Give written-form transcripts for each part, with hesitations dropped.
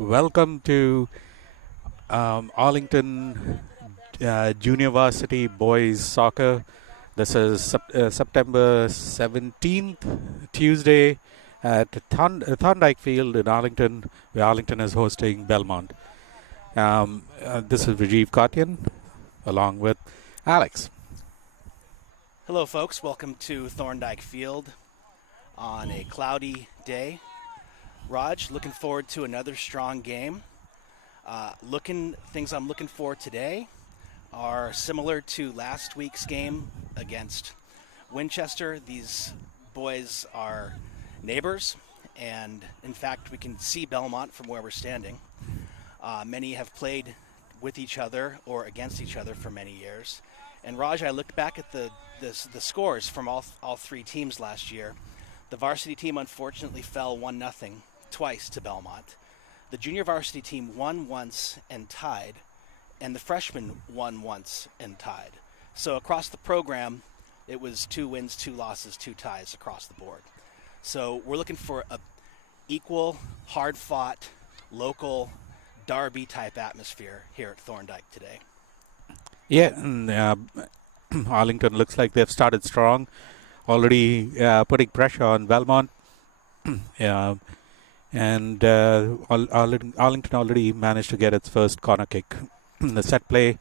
Welcome to Arlington Junior Varsity Boys Soccer. This is September 17th, Tuesday, at Thorndike Field in Arlington, where Arlington is hosting Belmont. This is Rajiv Katian, along with Alex. Hello, folks. Welcome to Thorndike Field on a cloudy day. Raj, looking forward to another strong game. Things I'm looking for today are similar to last week's game against Winchester. These boys are neighbors, and in fact, we can see Belmont from where we're standing. Many have played with each other or against each other for many years. And Raj, I looked back at the scores from all three teams last year. The varsity team unfortunately fell 1-0 twice to Belmont. The junior varsity team won once and tied, and the freshmen won once and tied. So across the program, it was 2 wins, 2 losses, 2 ties across the board. So we're looking for a equal, hard-fought, local derby-type atmosphere here at Thorndike today. Yeah, and, Arlington looks like they've started strong, already putting pressure on Belmont. And Arlington already managed to get its first corner kick in the set play,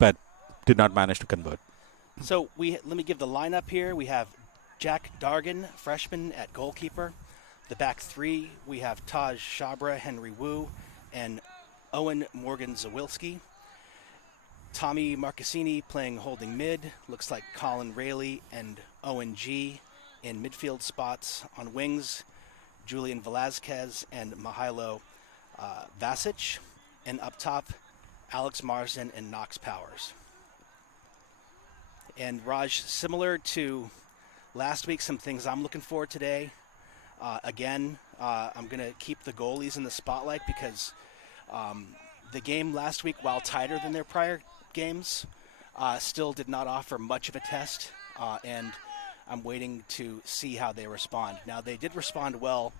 but did not manage to convert. So let me give the lineup here. We have Jack Dargan, freshman at goalkeeper. The back three, we have Taj Shabra, Henry Wu, and Owen Morgan Zawilski. Tommy Marcassini playing holding mid. Looks like Colin Rayleigh and Owen G in midfield spots. On wings, Julian Velazquez and Mihailo Vasic. And up top, Alex Marsden and Knox Powers. And Raj, similar to last week, some things I'm looking for today. I'm going to keep the goalies in the spotlight because the game last week, while tighter than their prior games, still did not offer much of a test, and I'm waiting to see how they respond. Now, they did respond well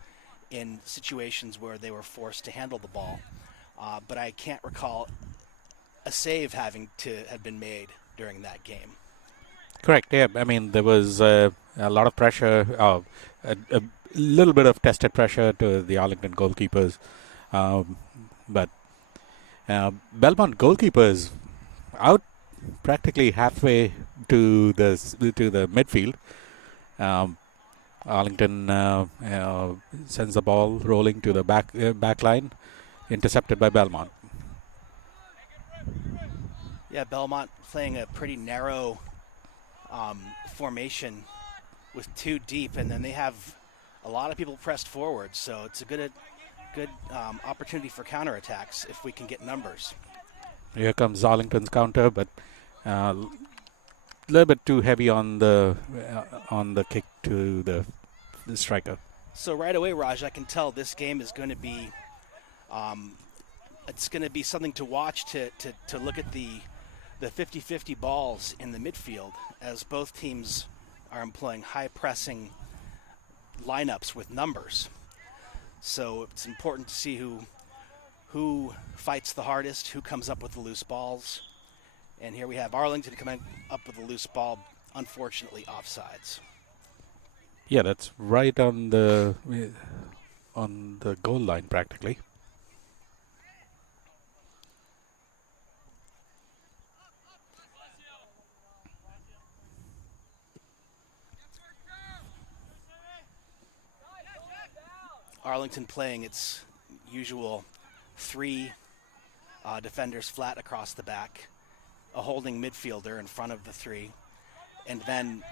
in situations where they were forced to handle the ball, but I can't recall a save having to have been made during that game. Correct. Yeah, I mean there was a lot of pressure, a little bit of tested pressure to the Arlington goalkeepers, but Belmont goalkeepers out practically halfway to the midfield. Arlington sends the ball rolling to the back line, intercepted by Belmont. Yeah, Belmont playing a pretty narrow formation with 2 deep, and then they have a lot of people pressed forward. So it's a good opportunity for counterattacks if we can get numbers. Here comes Arlington's counter, but a little bit too heavy on the kick to the striker. So right away, Raj, I can tell this game is going to be it's going to be something to watch to look at the 50-50 balls in the midfield, as both teams are employing high pressing lineups with numbers. So it's important to see who fights the hardest, who comes up with the loose balls. And here we have Arlington coming up with a loose ball, unfortunately offsides. Yeah, that's right on the goal line practically. Arlington playing its usual 3 defenders flat across the back, a holding midfielder in front of the 3, and then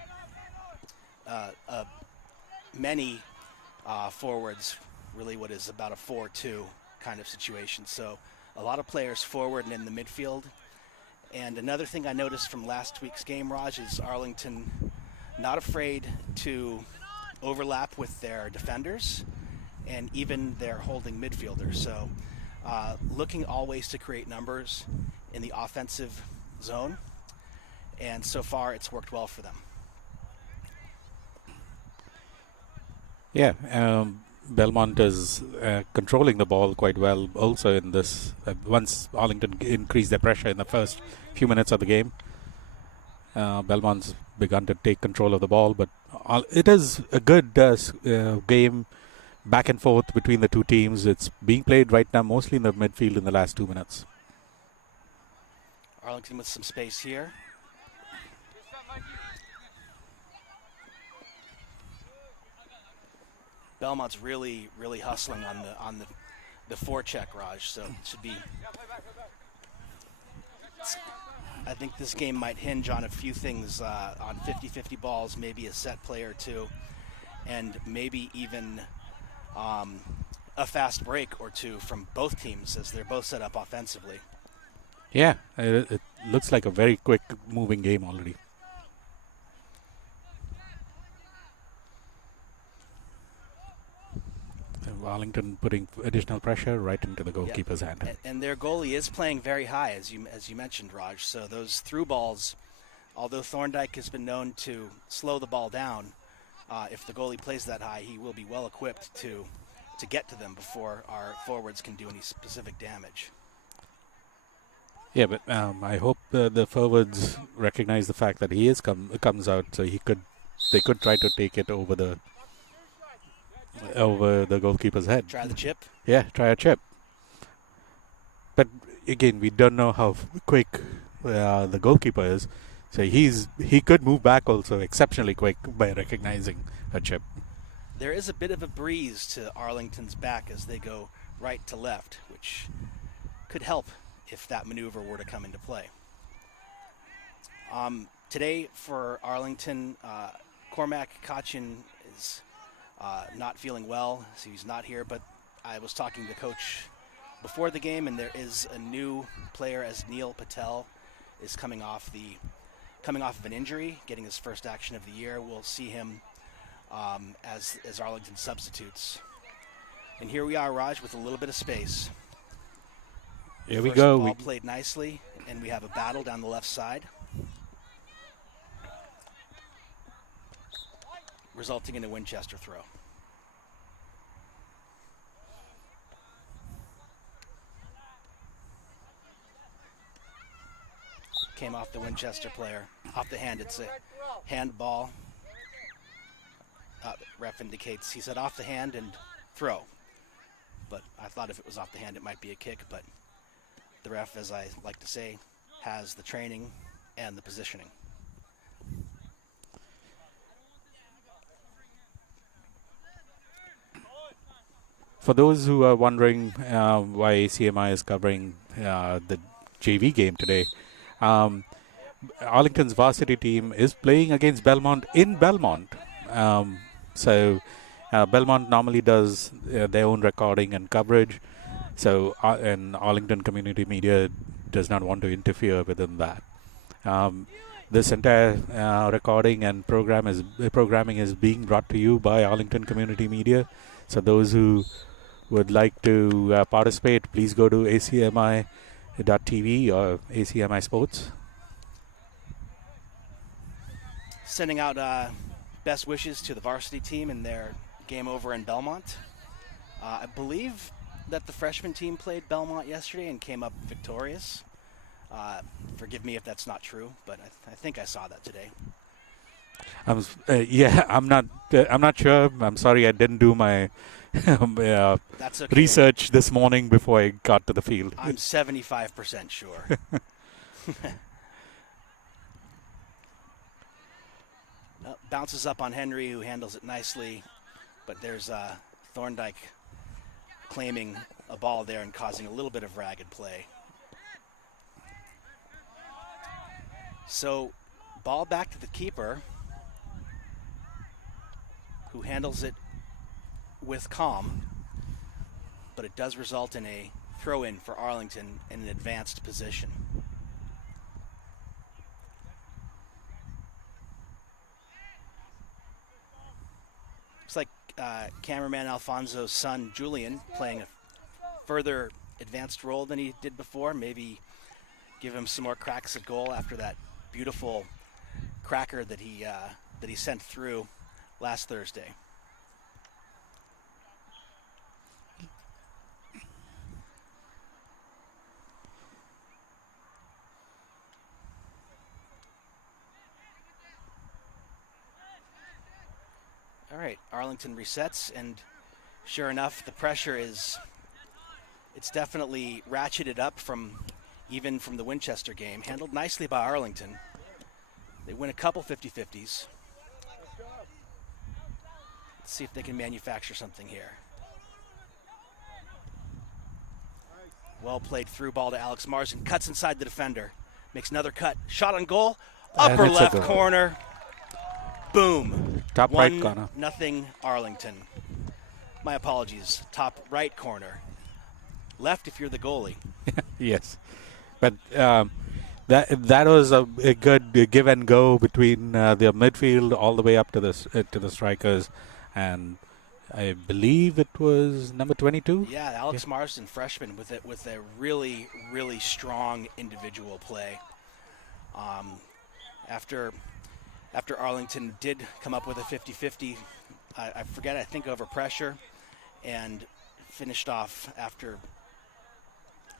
many forwards, really what is about a 4-2 kind of situation. So a lot of players forward and in the midfield. And another thing I noticed from last week's game, Raj, is Arlington not afraid to overlap with their defenders and even their holding midfielders. So looking always to create numbers in the offensive zone, and so far it's worked well for them. Yeah, Belmont is controlling the ball quite well also in this. Once Arlington increased their pressure in the first few minutes of the game, Belmont's begun to take control of the ball. But it is a good game back and forth between the two teams. It's being played right now mostly in the midfield in the last 2 minutes. Arlington with some space here. Belmont's really hustling on the forecheck, Raj. So it should be. I think this game might hinge on a few things, on 50-50 balls, maybe a set play or two, and maybe even a fast break or two from both teams as they're both set up offensively. Yeah, it looks like a very quick moving game already. Arlington putting additional pressure right into the goalkeeper's hand. And their goalie is playing very high, as you mentioned, Raj. So those through balls, although Thorndike has been known to slow the ball down, if the goalie plays that high, he will be well equipped to get to them before our forwards can do any specific damage. Yeah, but I hope the forwards recognize the fact that he is comes out, so they could try to take it over the goalkeeper's head. Try the chip? Yeah, try a chip. But again, we don't know how quick the goalkeeper is. So he could move back also exceptionally quick by recognizing a chip. There is a bit of a breeze to Arlington's back as they go right to left, which could help if that maneuver were to come into play. Today for Arlington, Cormac Kachin is not feeling well, so he's not here, but I was talking to Coach before the game, and there is a new player as Neil Patel is coming off of an injury, getting his first action of the year. We'll see him as Arlington substitutes. And here we are, Raj, with a little bit of space. Here we go. Ball played nicely, and we have a battle down the left side, resulting in a Winchester throw. Came off the Winchester player. Off the hand, it's a handball. Ref indicates, he said off the hand and throw. But I thought if it was off the hand, it might be a kick. But the ref, as I like to say, has the training and the positioning. For those who are wondering why ACMi is covering the JV game today, Arlington's varsity team is playing against Belmont in Belmont. So Belmont normally does their own recording and coverage. So and Arlington Community Media does not want to interfere within that. This entire recording and programming is being brought to you by Arlington Community Media. So those who would like to participate, please go to ACMi.tv or ACMi Sports. Sending out best wishes to the varsity team in their game over in Belmont. I believe that the freshman team played Belmont yesterday and came up victorious. Forgive me if that's not true, but I think I saw that today. I'm not sure. I'm sorry, I didn't do my That's okay. research this morning before I got to the field. I'm 75% sure. Bounces up on Henry, who handles it nicely, but there's Thorndike claiming a ball there and causing a little bit of ragged play. So, ball back to the keeper, who handles it with calm, but it does result in a throw-in for Arlington in an advanced position. Looks like cameraman Alfonso's son, Julian, playing a further advanced role than he did before. Maybe give him some more cracks at goal after that beautiful cracker that he sent through last Thursday. All right, Arlington resets, and sure enough, the pressure is, it's definitely ratcheted up even from the Winchester game. Handled nicely by Arlington. They win a couple 50-50s. Let's see if they can manufacture something here. Well played through ball to Alex Marsden. Cuts inside the defender. Makes another cut. Shot on goal. Upper left corner. Boom. Top right corner. 1-0 Arlington. My apologies. Top right corner. Left if you're the goalie. Yes. But that was a good give and go between the midfield all the way up to the strikers, and I believe it was number 22. Yeah, Alex Marsden, freshman, with a really, really strong individual play. After Arlington did come up with a 50-50, I think over pressure, and finished off after,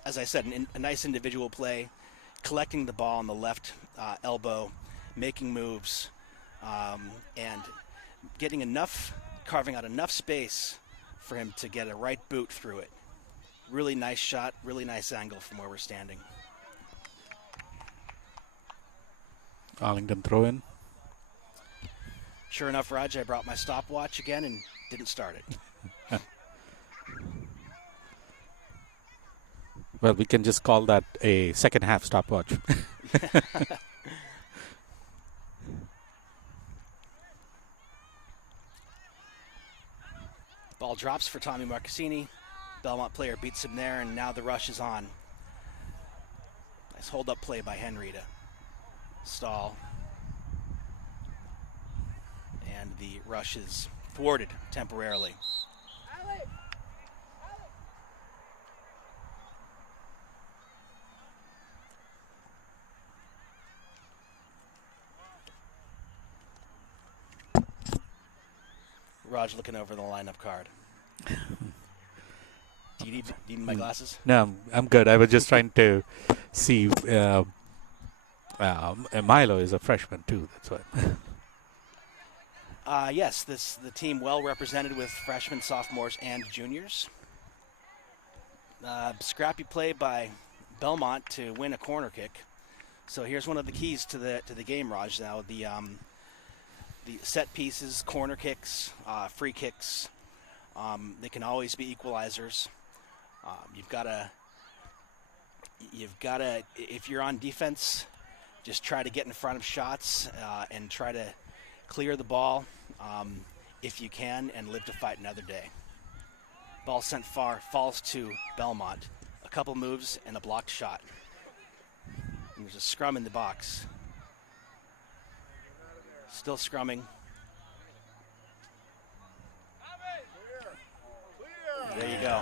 as I said, a nice individual play, collecting the ball on the left elbow, making moves, and carving out enough space for him to get a right boot through it. Really nice shot, really nice angle from where we're standing. Arlington throw in. Sure enough, Raj, I brought my stopwatch again and didn't start it. Well, we can just call that a second half stopwatch. Ball drops for Tommy Marcassini. Belmont player beats him there, and now the rush is on. Nice hold-up play by Henry to stall. And the rush is thwarted temporarily. Raj looking over the lineup card. Do you need my glasses? No, I'm good. I was just trying to see. Milo is a freshman too. That's why. Yes, the team well represented with freshmen, sophomores, and juniors. Scrappy play by Belmont to win a corner kick. So here's one of the keys to the game, Raj. Now the set pieces, corner kicks, free kicks, they can always be equalizers. You've got to, if you're on defense, just try to get in front of shots and try to clear the ball if you can, and live to fight another day. Ball sent far, falls to Belmont. A couple moves and a blocked shot. And there's a scrum in the box. Still scrumming. There you go.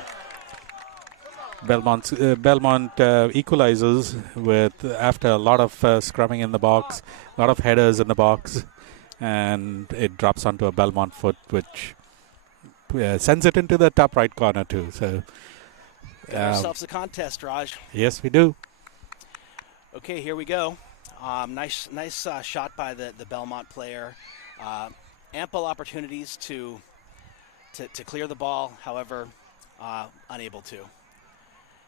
Belmont equalizes after a lot of scrumming in the box, a lot of headers in the box, and it drops onto a Belmont foot, which sends it into the top right corner too. So, got ourselves a contest, Raj. Yes, we do. Okay, here we go. Nice shot by the Belmont player. Ample opportunities to clear the ball, however, unable to.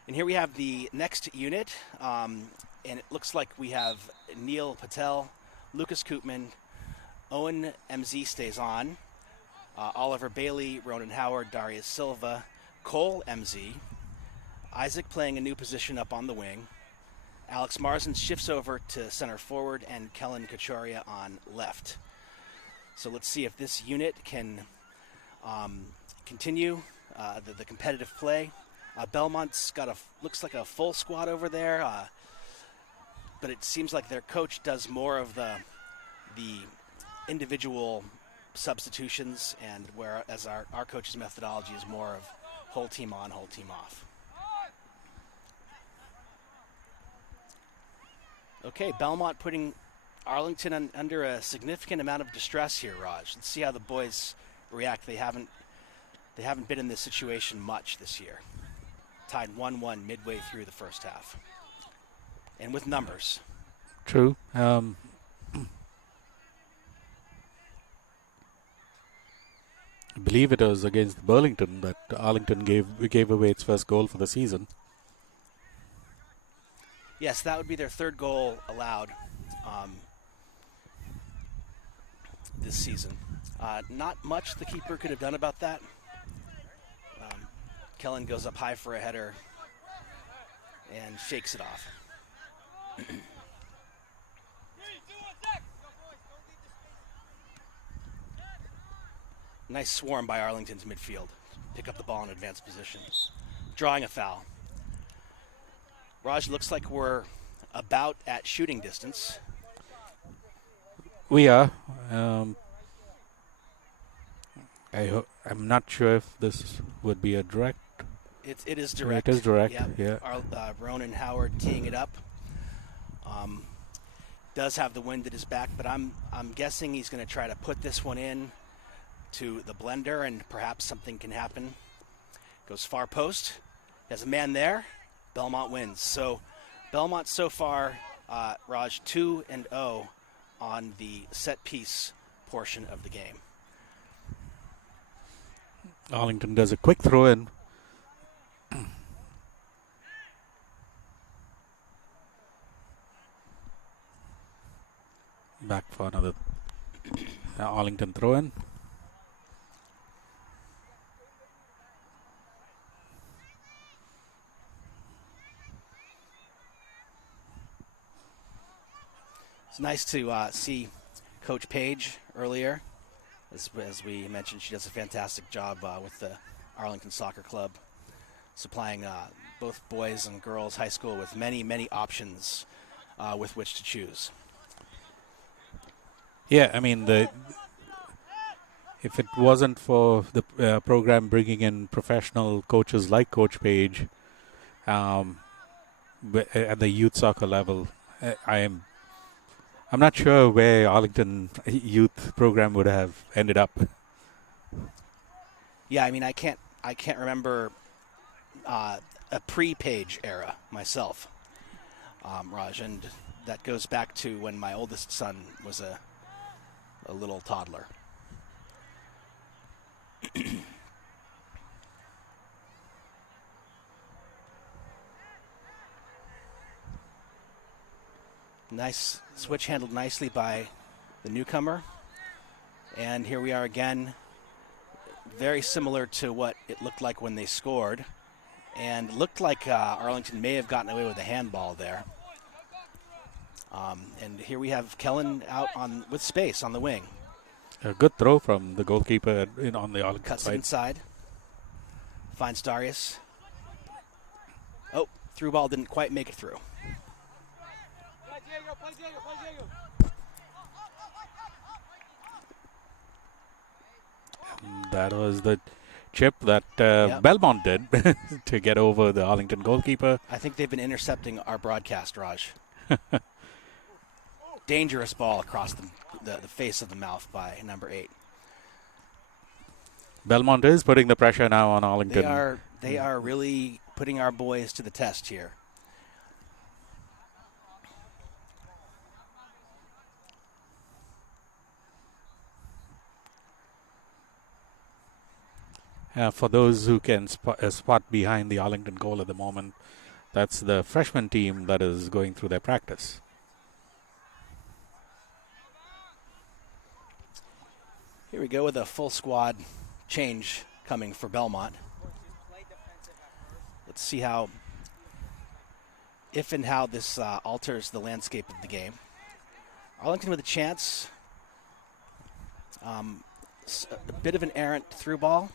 And here we have the next unit, and it looks like we have Neil Patel, Lucas Koopman, Owen MZ stays on, Oliver Bailey, Ronan Howard, Darius Silva, Cole MZ, Isaac playing a new position up on the wing, Alex Marsden shifts over to center forward, and Kellen Kachoria on left. So let's see if this unit can continue the competitive play. Belmont's got looks like a full squad over there, but it seems like their coach does more of the individual substitutions, and whereas our coach's methodology is more of whole team on, whole team off. Okay, Belmont putting Arlington under a significant amount of distress here, Raj. Let's see how the boys react. They haven't been in this situation much this year. Tied 1-1 midway through the first half. And with numbers. True. I believe it was against Burlington that Arlington gave away its first goal for the season. Yes, that would be their third goal allowed this season. Not much the keeper could have done about that. Kellen goes up high for a header and shakes it off. Nice swarm by Arlington's midfield. Pick up the ball in advanced position. Drawing a foul. Raj, looks like we're about at shooting distance. We are. I'm not sure if this would be a direct. It is direct. It is direct. Yep. Yeah. Ronan Howard teeing it up. Does have the wind at his back, but I'm guessing he's going to try to put this one in to the blender, and perhaps something can happen. Goes far post. Has a man there. Belmont wins. So Belmont so far, Raj, 2-0 on the set piece portion of the game. Arlington does a quick throw in. Back for another Arlington throw in. It's nice to see Coach Page earlier. As we mentioned, she does a fantastic job with the Arlington Soccer Club, supplying both boys and girls high school with many, many options with which to choose. Yeah, I mean, if it wasn't for the program bringing in professional coaches like Coach Page at the youth soccer level, I'm not sure where Arlington youth program would have ended up. Yeah, I mean, I can't remember a pre-Page era myself, Raj, and that goes back to when my oldest son was a little toddler. Nice switch, handled nicely by the newcomer. And here we are again, very similar to what it looked like when they scored. And looked like Arlington may have gotten away with a handball there. And here we have Kellen out with space on the wing. A good throw from the goalkeeper on the Arlington Cuts side. it inside. Finds Darius. Oh, through ball didn't quite make it through. That was the chip that Belmont did to get over the Arlington goalkeeper. I think they've been intercepting our broadcast, Raj. Dangerous ball across the face of the mouth by number 8. Belmont is putting the pressure now on Arlington. They are really putting our boys to the test here. For those who can spot behind the Arlington goal at the moment, that's the freshman team that is going through their practice. Here we go with a full squad change coming for Belmont. Let's see if and how this alters the landscape of the game. Arlington with a chance. A bit of an errant through ball.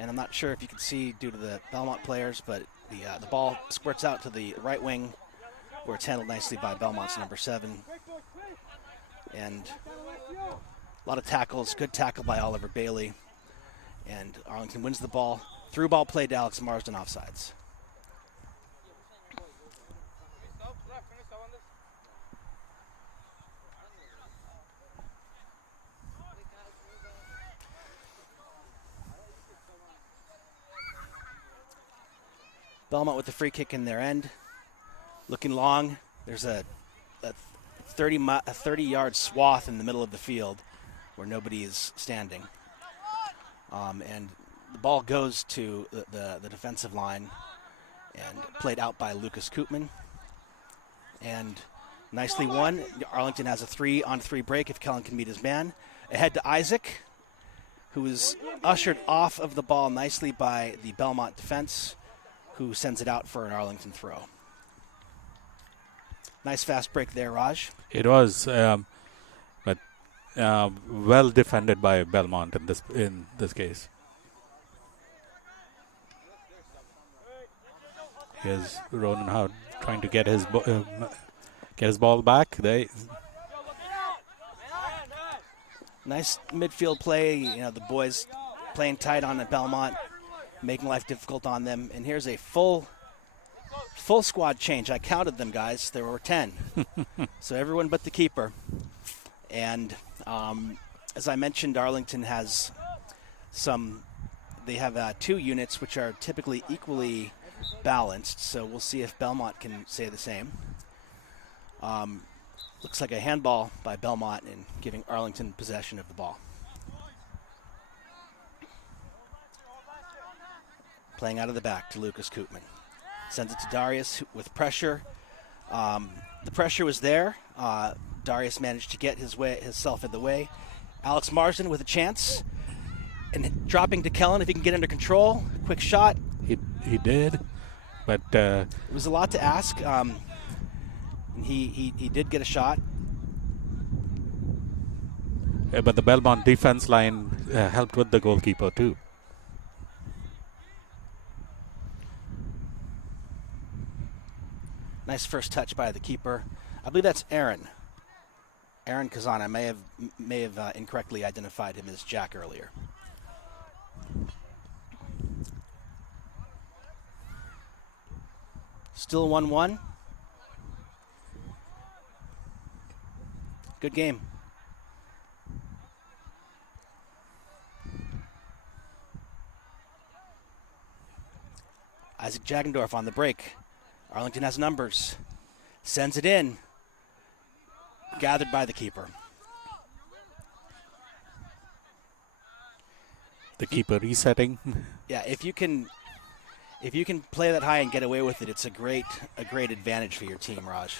And I'm not sure if you can see due to the Belmont players, but the ball squirts out to the right wing, where it's handled nicely by Belmont's number 7. And a lot of tackles, good tackle by Oliver Bailey. And Arlington wins the ball. Through ball play to Alex Marsden, offsides. Belmont with the free kick in their end. Looking long. There's a 30-yard swath in the middle of the field. where nobody is standing. And the ball goes to the defensive line and played out by Lucas Koopman. And nicely won. Arlington has a 3-on-3 break if Kellen can meet his man. Ahead to Isaac, who is ushered off of the ball nicely by the Belmont defense, who sends it out for an Arlington throw. Nice fast break there, Raj. It was, but well defended by Belmont in this case. Here's Ronan Howard trying to get his ball back. Nice midfield play. You know, the boys playing tight on the Belmont, making life difficult on them. And here's a full squad change. I counted them, guys. There were 10. So everyone but the keeper. And as I mentioned, Arlington has they have 2 units which are typically equally balanced. So we'll see if Belmont can say the same. Looks like a handball by Belmont in giving Arlington possession of the ball. Playing out of the back to Lucas Koopman. Sends it to Darius with pressure. The pressure was there. Darius managed to get himself in the way. Alex Marsden with a chance. And dropping to Kellen if he can get under control. Quick shot. He did, but it was a lot to ask. He did get a shot. But the Belmont defense line helped with the goalkeeper too. Nice first touch by the keeper. I believe that's Aaron Kazan. I may have incorrectly identified him as Jack earlier. Still 1-1. Good game. Isaac Jagendorf on the break. Arlington has numbers. Sends it in. Gathered by the keeper. The keeper resetting. Yeah, if you can play that high and get away with it, it's a great advantage for your team, Raj.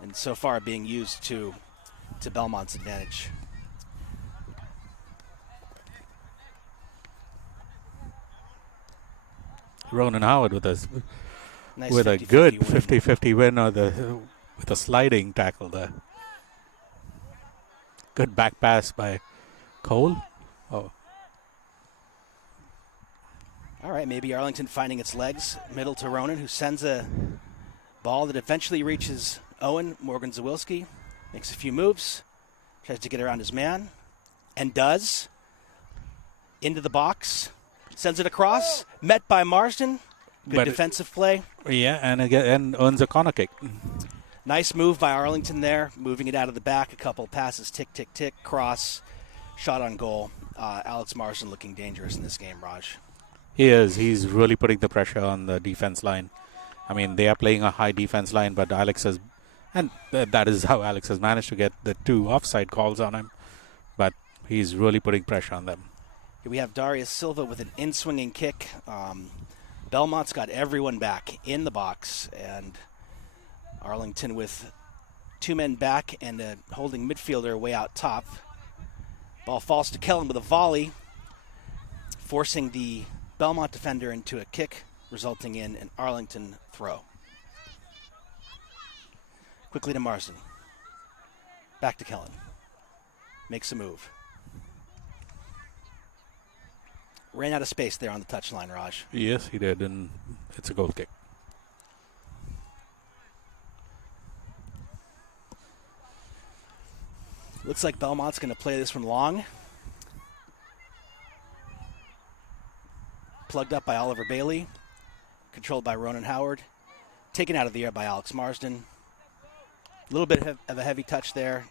And so far being used to Belmont's advantage. Ronan Howard with a Nice good 50-50 50-50 win with a sliding tackle there. Good back pass by Cole. Oh. All right, maybe Arlington finding its legs. Middle to Ronan, who sends a ball that eventually reaches Owen. Morgan Zawilski makes a few moves, tries to get around his man, and does. Into the box, sends it across, met by Marsden. Good defensive play. Yeah, and earns a corner kick. Nice move by Arlington there, moving it out of the back. A couple passes, tick, tick, tick, cross, shot on goal. Alex Marsden looking dangerous in this game, Raj. He is. He's really putting the pressure on the defense line. I mean, they are playing a high defense line, but Alex has, and that is how Alex has managed to get the 2 offside calls on him. But he's really putting pressure on them. Here we have Darius Silva with an in-swinging kick. Belmont's got everyone back in the box, and Arlington with 2 men back and a holding midfielder way out top. Ball falls to Kellen with a volley, forcing the Belmont defender into a kick, resulting in an Arlington throw. Quickly to Marsden. Back to Kellen. Makes a move. Ran out of space there on the touchline, Raj. Yes, he did, and it's a goal kick. Looks like Belmont's going to play this one long. Plugged up by Oliver Bailey. Controlled by Ronan Howard. Taken out of the air by Alex Marsden. A little bit of a heavy touch there.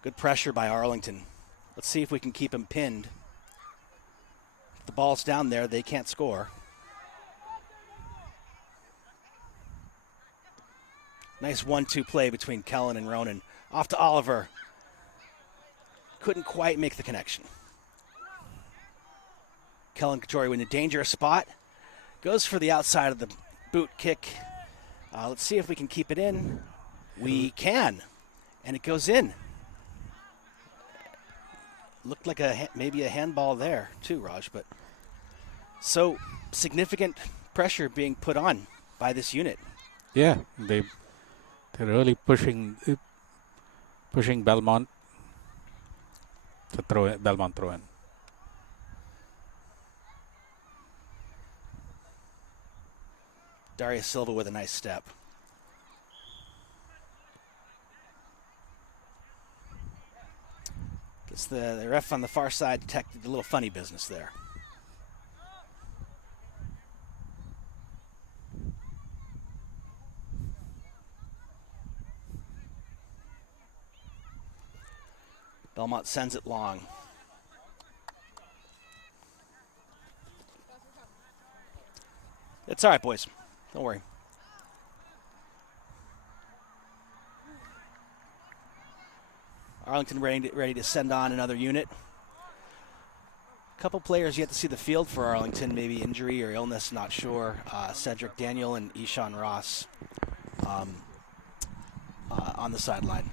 Good pressure by Arlington. Let's see if we can keep him pinned. If the ball's down there, they can't score. Nice 1-2 play between Kellen and Ronan. Off to Oliver. Couldn't quite make the connection. Kellen Kajori in a dangerous spot. Goes for the outside of the boot kick. Let's see if we can keep it in. We can. And it goes in. Looked like maybe a handball there too, Raj. But so significant pressure being put on by this unit. Yeah, they're really pushing Belmont to throw in, Belmont throw in. Darius Silva with a nice step. Guess the ref on the far side detected a little funny business there. Belmont sends it long. It's all right, boys. Don't worry. Arlington ready to send on another unit. A couple players yet to see the field for Arlington, maybe injury or illness, not sure. Cedric Daniel and Ishan Ross on the sideline.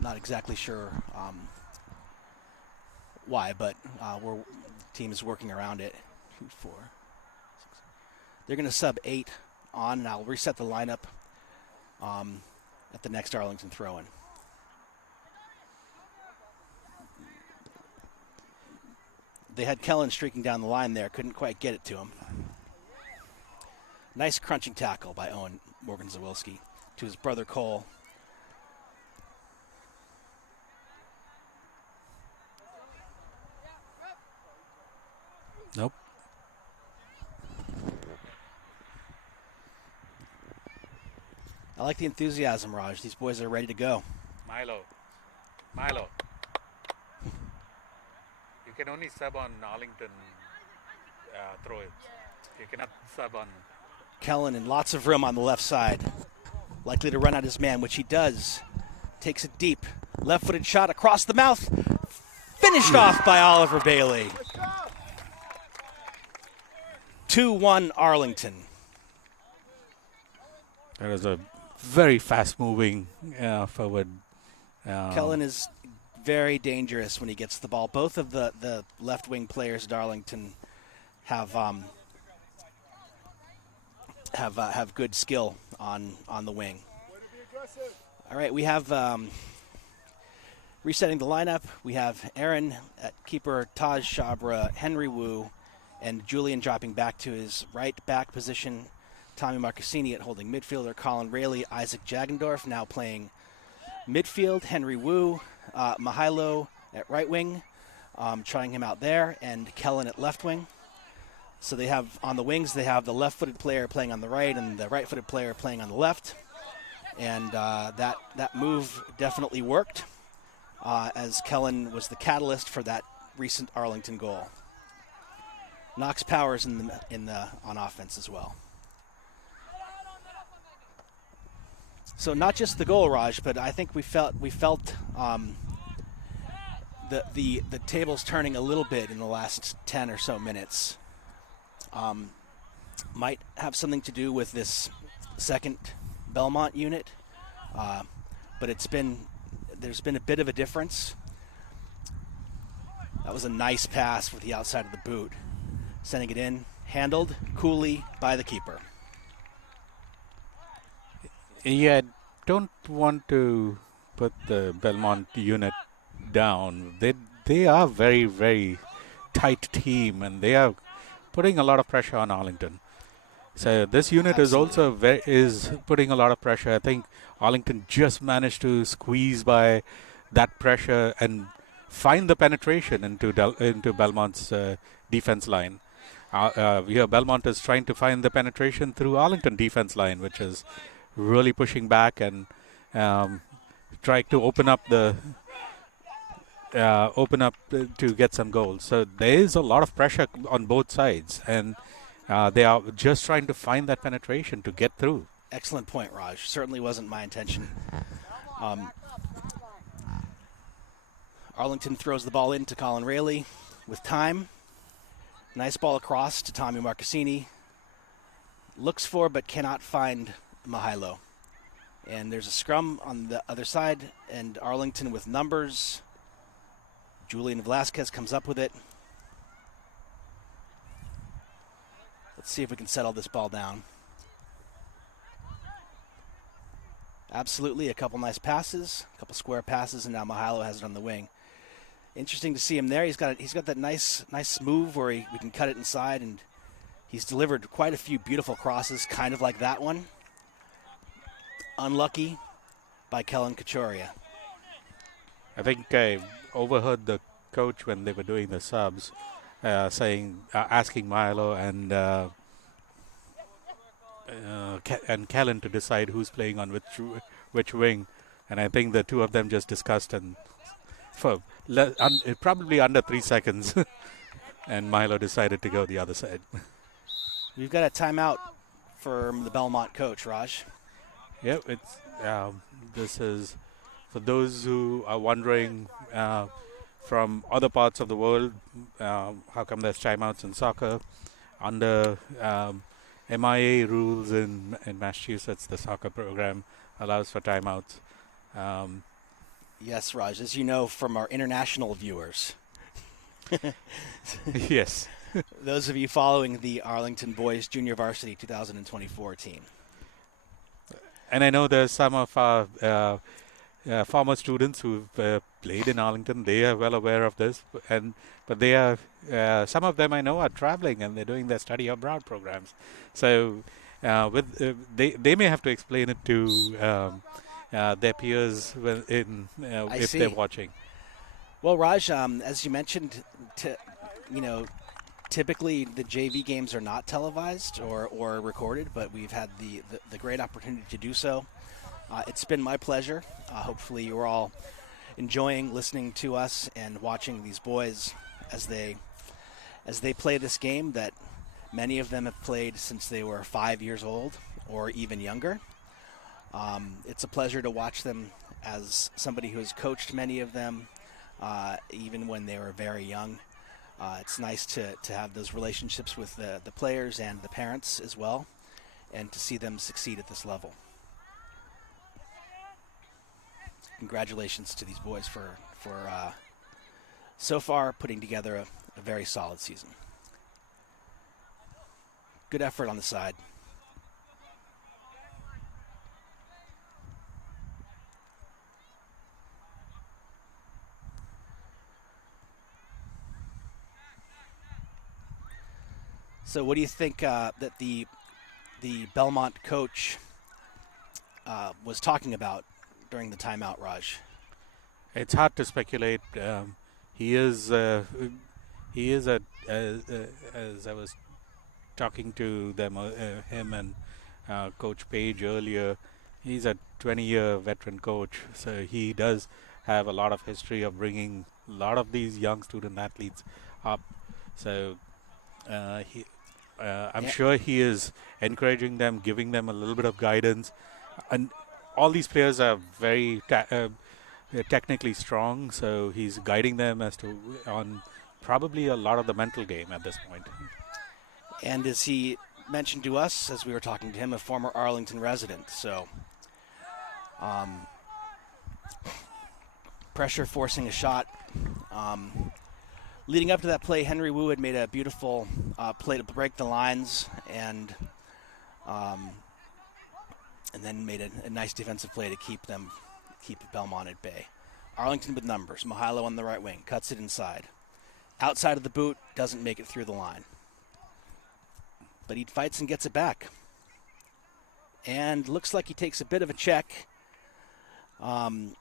Not exactly sure why, but the team is working around it. 2, 4, 6. They're going to sub 8 on, and I'll reset the lineup at the next Arlington throw-in. They had Kellen streaking down the line there. Couldn't quite get it to him. Nice crunching tackle by Owen Morgan-Zawilski to his brother Cole. Nope. I like the enthusiasm, Raj. These boys are ready to go. Milo. You can only sub on Arlington throw-ins. You cannot sub on. Kellen in lots of room on the left side. Likely to run out his man, which he does. Takes it deep. Left-footed shot across the mouth. Finished off by Oliver Bailey. 2-1 Arlington. That was a very fast-moving forward. Kellen is very dangerous when he gets the ball. Both of the left-wing players at Arlington have good skill on the wing. All right, we have resetting the lineup. We have Aaron at keeper, Taj Shabra, Henry Wu, and Julian dropping back to his right back position. Tommy Marcassini at holding midfielder. Colin Rayleigh, Isaac Jagendorf now playing midfield. Henry Wu, Mihailo at right wing, trying him out there, and Kellen at left wing. So they have on the wings, they have the left-footed player playing on the right and the right-footed player playing on the left. And that move definitely worked, as Kellen was the catalyst for that recent Arlington goal. Knox Powers on offense as well. So not just the goal, Raj, but I think we felt the tables turning a little bit in the last 10 or so minutes. Might have something to do with this second Belmont unit, but there's been a bit of a difference. That was a nice pass with the outside of the boot, sending it in, handled coolly by the keeper. Yeah, I don't want to put the Belmont unit down. They are very, very tight team, and they are putting a lot of pressure on Arlington. So this unit Absolutely. is putting a lot of pressure. I think Arlington just managed to squeeze by that pressure and find the penetration into Belmont's defense line. Here Belmont is trying to find the penetration through Arlington defense line, which is really pushing back and trying to open up to get some goals. So there is a lot of pressure on both sides, and they are just trying to find that penetration to get through. Excellent point, Raj. Certainly wasn't my intention. Arlington throws the ball into Colin Rayleigh with time. Nice ball across to Tommy Marcassini. Looks for but cannot find Mihailo. And there's a scrum on the other side, and Arlington with numbers. Julian Velasquez comes up with it. Let's see if we can settle this ball down. Absolutely, a couple nice passes, a couple square passes, and now Mihailo has it on the wing. Interesting to see him there. He's got that nice move where we can cut it inside, and he's delivered quite a few beautiful crosses, kind of like that one. Unlucky by Kellen Kachoria. I think I overheard the coach when they were doing the subs asking Milo and Kellen to decide who's playing on which wing, and I think the two of them just discussed and for probably under 3 seconds, and Milo decided to go the other side. We've got a timeout from the Belmont coach, Raj. Yep, this is for those who are wondering from other parts of the world how come there's timeouts in soccer. Under MIA rules in Massachusetts, the soccer program allows for timeouts. Yes, Raj, as you know from our international viewers. Yes. Those of you following the Arlington Boys Junior Varsity 2024 team. And I know there's some of our former students who've played in Arlington. They are well aware of this, but they are some of them I know are traveling and they're doing their study abroad programs. So they may have to explain it to their peers if they're watching. Well, Raj, as you mentioned, typically the JV games are not televised or recorded, but we've had the great opportunity to do so. It's been my pleasure. Hopefully you're all enjoying listening to us and watching these boys as they play this game that many of them have played since they were 5 years old or even younger. It's a pleasure to watch them as somebody who has coached many of them even when they were very young. It's nice to have those relationships with the players and the parents as well, and to see them succeed at this level. Congratulations to these boys for so far putting together a very solid season. Good effort on the side. So what do you think that the Belmont coach was talking about during the timeout, Raj? It's hard to speculate. He is as I was talking to them, him and Coach Page earlier. He's a 20-year veteran coach, so he does have a lot of history of bringing a lot of these young student athletes up. So I'm sure he is encouraging them, giving them a little bit of guidance. And all these players are very technically strong, so he's guiding them on probably a lot of the mental game at this point. And as he mentioned to us, as we were talking to him, a former Arlington resident, so pressure forcing a shot. Leading up to that play, Henry Wu had made a beautiful play to break the lines and then made a nice defensive play to keep Belmont at bay. Arlington with numbers. Mihailo on the right wing. Cuts it inside. Outside of the boot. Doesn't make it through the line. But he fights and gets it back. And looks like he takes a bit of a check. And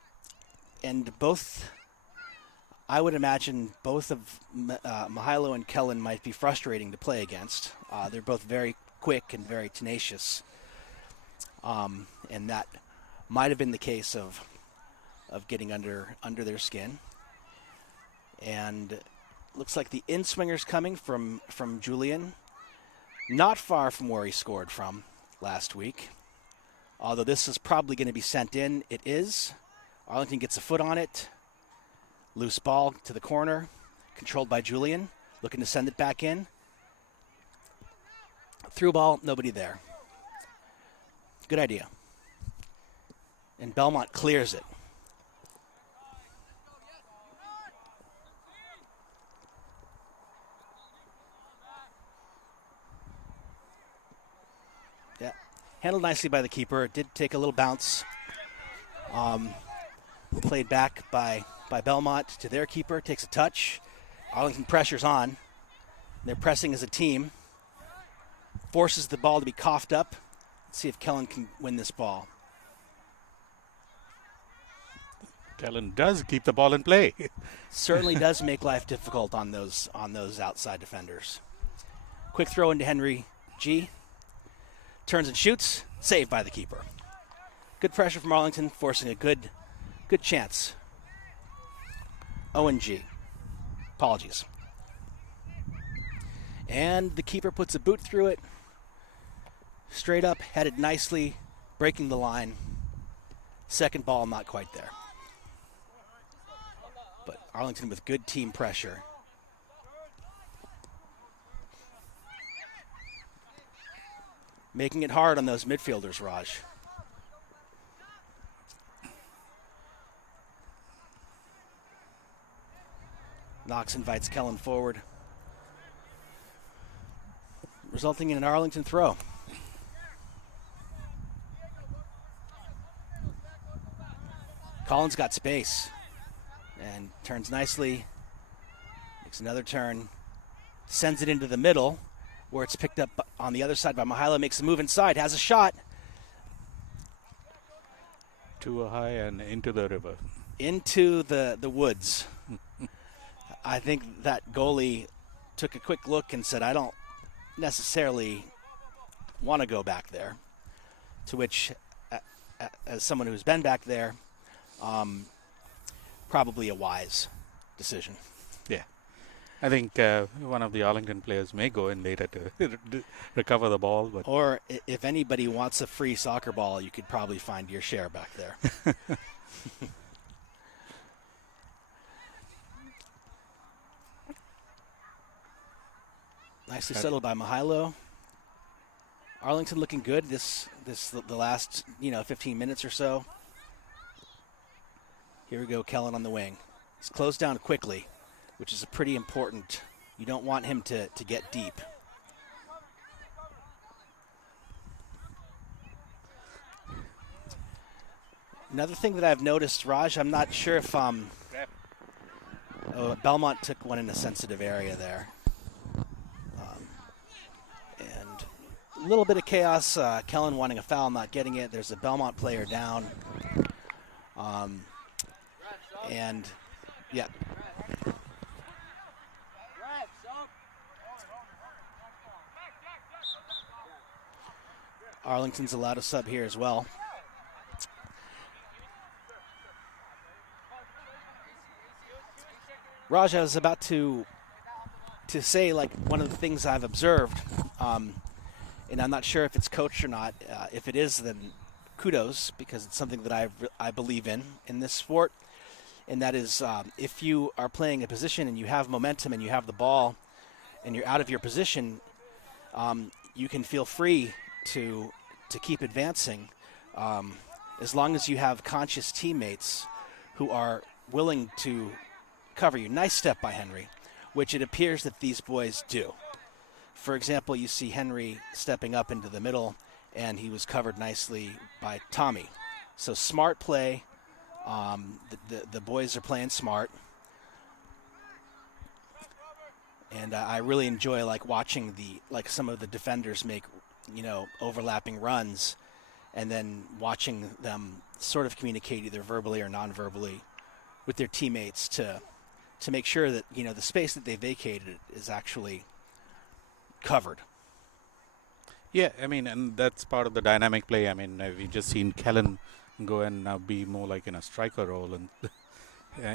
I would imagine both of Mihailo and Kellen might be frustrating to play against. They're both very quick and very tenacious. And that might have been the case of getting under their skin. And looks like the in-swinger's coming from Julian. Not far from where he scored from last week. Although this is probably going to be sent in. It is. Arlington gets a foot on it. Loose ball to the corner, controlled by Julian, looking to send it back in. Through ball, nobody there. Good idea. And Belmont clears it. Yeah, handled nicely by the keeper. It did take a little bounce. Played back by Belmont to their keeper. Takes a touch. Arlington pressures on. They're pressing as a team. Forces the ball to be coughed up. Let's see if Kellen can win this ball. Kellen does keep the ball in play. Certainly does make life difficult on those outside defenders. Quick throw into Henry G. Turns and shoots. Saved by the keeper. Good pressure from Arlington, forcing a good chance. Owen G. Apologies. And the keeper puts a boot through it. Straight up, headed nicely, breaking the line. Second ball, not quite there. But Arlington with good team pressure. Making it hard on those midfielders, Raj. Knox invites Kellen forward, resulting in an Arlington throw. Collins got space and turns nicely, makes another turn, sends it into the middle where it's picked up on the other side by Mihailo, makes a move inside, has a shot. Too high and into the river. Into the woods. I think that goalie took a quick look and said, I don't necessarily want to go back there. To which, as someone who's been back there, probably a wise decision. Yeah. I think one of the Arlington players may go in later to recover the ball. But or if anybody wants a free soccer ball, you could probably find your share back there. Nicely settled by Mihailo. Arlington looking good the last 15 minutes or so. Here we go, Kellen on the wing. He's closed down quickly, which is a pretty important. You don't want him to get deep. Another thing that I've noticed, Raj, I'm not sure if Belmont took one in a sensitive area there. And a little bit of chaos. Kellen wanting a foul, not getting it. There's a Belmont player down. And, yeah. Arlington's allowed a sub here as well. Raj, I was about to say, like, one of the things I've observed, and I'm not sure if it's coached or not. If it is, then kudos, because it's something that I believe in this sport. And that is, if you are playing a position and you have momentum and you have the ball and you're out of your position, you can feel free to keep advancing as long as you have conscious teammates who are willing to cover you. Nice step by Henry, which it appears that these boys do. For example, you see Henry stepping up into the middle, and he was covered nicely by Tommy. So smart play. The boys are playing smart. And I really enjoy watching some of the defenders make overlapping runs, and then watching them sort of communicate either verbally or non-verbally with their teammates to make sure that the space that they vacated is actually covered. yeah, I mean, and that's part of the dynamic play. I mean, we've just seen Kellen go and now be more like in a striker role and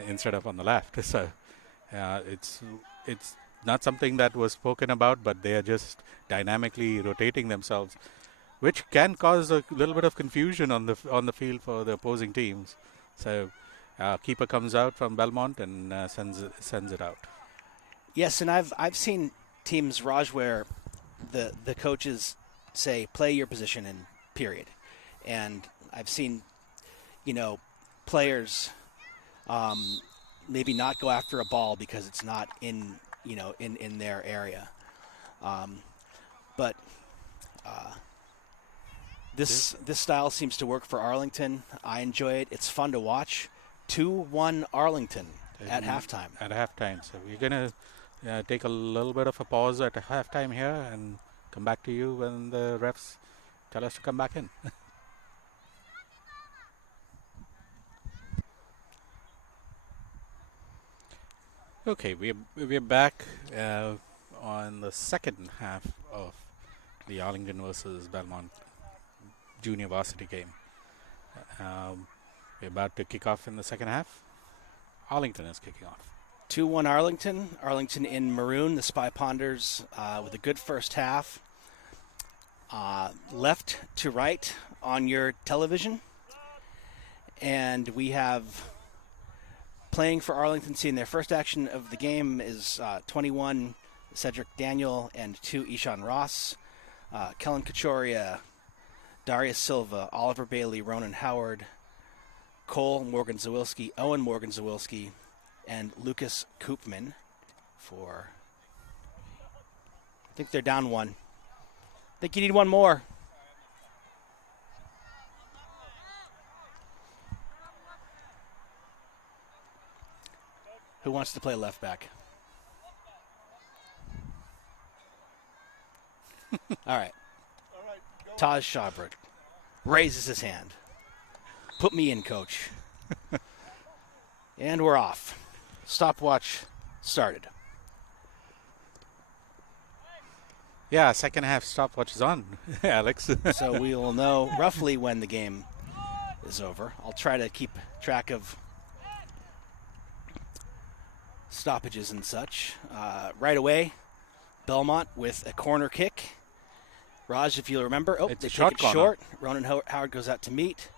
instead of on the left. So it's not something that was spoken about, but they are just dynamically rotating themselves. which can cause a little bit of confusion on the field for the opposing teams. So, keeper comes out from Belmont and sends it out. Yes, and I've seen teams, Raj, where the coaches say play your position in period, and I've seen players maybe not go after a ball because it's not in their area, but this style seems to work for Arlington. I enjoy it. It's fun to watch. 2-1 Arlington at halftime. At halftime, so we're gonna take a little bit of a pause at halftime here and come back to you when the refs tell us to come back in. Okay, we're back on the second half of the Arlington versus Belmont junior varsity game. We're about to kick off in the second half. Arlington is kicking off. 2-1 Arlington. Arlington in maroon, the Spy Ponders with a good first half. Left to right on your television. And we have playing for Arlington, seeing their first action of the game is 21 Cedric Daniel and 2 Ishan Ross. Kellen Kachoria, Darius Silva, Oliver Bailey, Ronan Howard, Cole Morgan Zawilski, Owen Morgan Zawilski, and Lucas Koopman for, I think they're down one. I think you need one more. Who wants to play left back? All right. Taj Shabrit raises his hand. Put me in, coach. And we're off. Stopwatch started. Yeah, second half stopwatch is on, Alex. So we will know roughly when the game is over. I'll try to keep track of stoppages and such. Right away, Belmont with a corner kick. Raj, if you'll remember, It's they a take short it corner. short. Ronan Howard goes out to meet.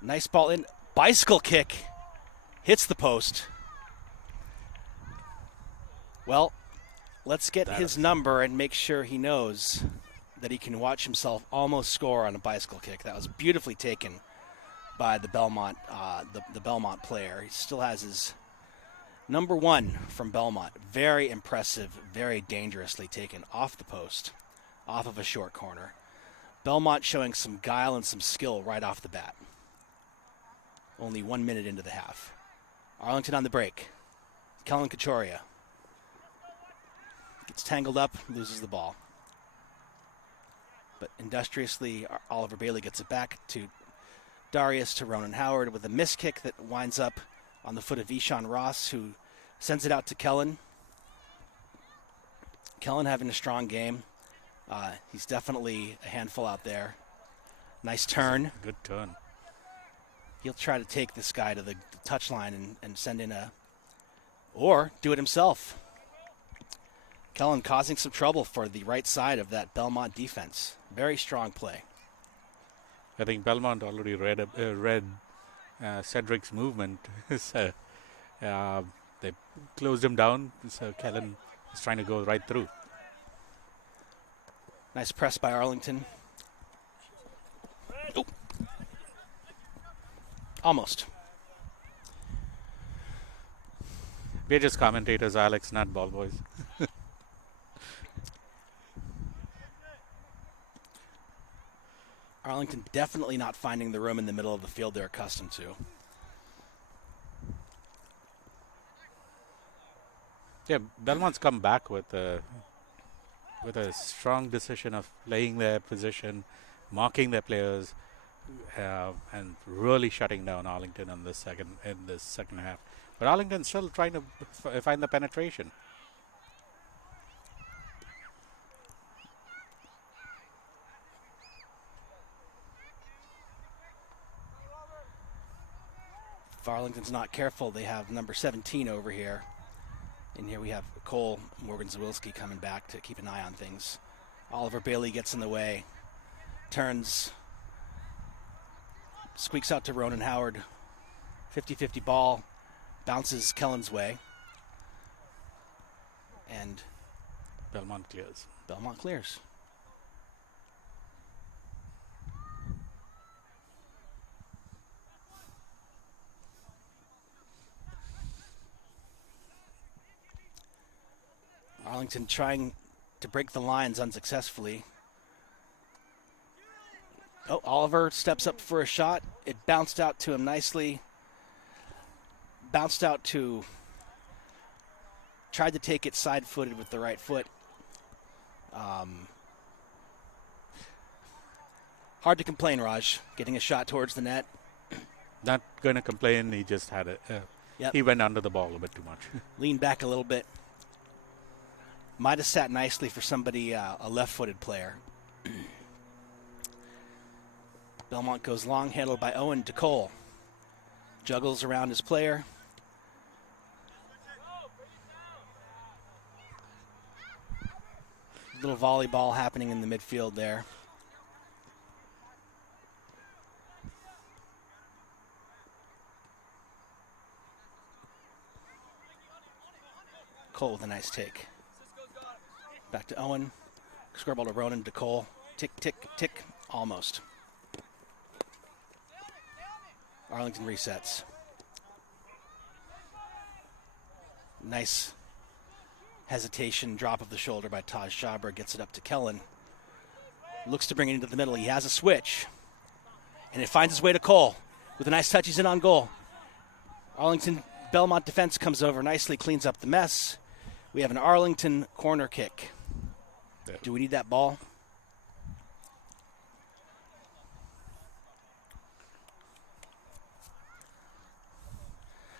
Nice ball in. Bicycle kick. Hits the post. Well, let's get his number and make sure he knows that he can watch himself almost score on a bicycle kick. That was beautifully taken by the Belmont, the Belmont player. He still has his number 1 from Belmont. Very impressive, very dangerously taken off the post, off of a short corner. Belmont showing some guile and some skill right off the bat. Only 1 minute into the half. Arlington on the break. Kellen Kachoria gets tangled up, loses the ball. But industriously, Oliver Bailey gets it back to Darius, to Ronan Howard with a miss kick that winds up on the foot of Ishan Ross, who sends it out to Kellen. Kellen having a strong game. He's definitely a handful out there. Nice turn. Good turn. He'll try to take this guy to the touchline and send in or do it himself. Kellen causing some trouble for the right side of that Belmont defense. Very strong play. I think Belmont already read Cedric's movement, so they closed him down. So Kellen is trying to go right through. Nice press by Arlington. Oh. Almost. We're just commentators, Alex, not ball boys. Arlington definitely not finding the room in the middle of the field they're accustomed to. Yeah, Belmont's come back with a strong decision of playing their position, marking their players, and really shutting down Arlington in the second half. But Arlington's still trying to find the penetration. If Arlington's not careful, they have number 17 over here. And here we have Cole Morgan Zawilski coming back to keep an eye on things. Oliver Bailey gets in the way. turns, squeaks out to Ronan Howard. 50-50 ball, bounces Kellen's way. And Belmont clears. Belmont clears. Arlington trying to break the lines unsuccessfully. Oh, Oliver steps up for a shot. It bounced out to him nicely. Bounced out to, tried to take it side-footed with the right foot. Hard to complain, Raj, getting a shot towards the net. Not going to complain. He just had it. Yep. He went under the ball a bit too much. Leaned back a little bit. Might have sat nicely for somebody, a left-footed player. Belmont goes long, handled by Owen DeCole. Juggles around his player. Little volleyball happening in the midfield there. Cole with a nice take. Back to Owen. Square ball to Ronan DeCole. Tick, tick, tick. Almost. Arlington resets. Nice hesitation, drop of the shoulder by Taj Shabra. Gets it up to Kellen. Looks to bring it into the middle. He has a switch. And it finds its way to Cole. With a nice touch, he's in on goal. Arlington Belmont defense comes over nicely, cleans up the mess. We have an Arlington corner kick. Yeah. Do we need that ball?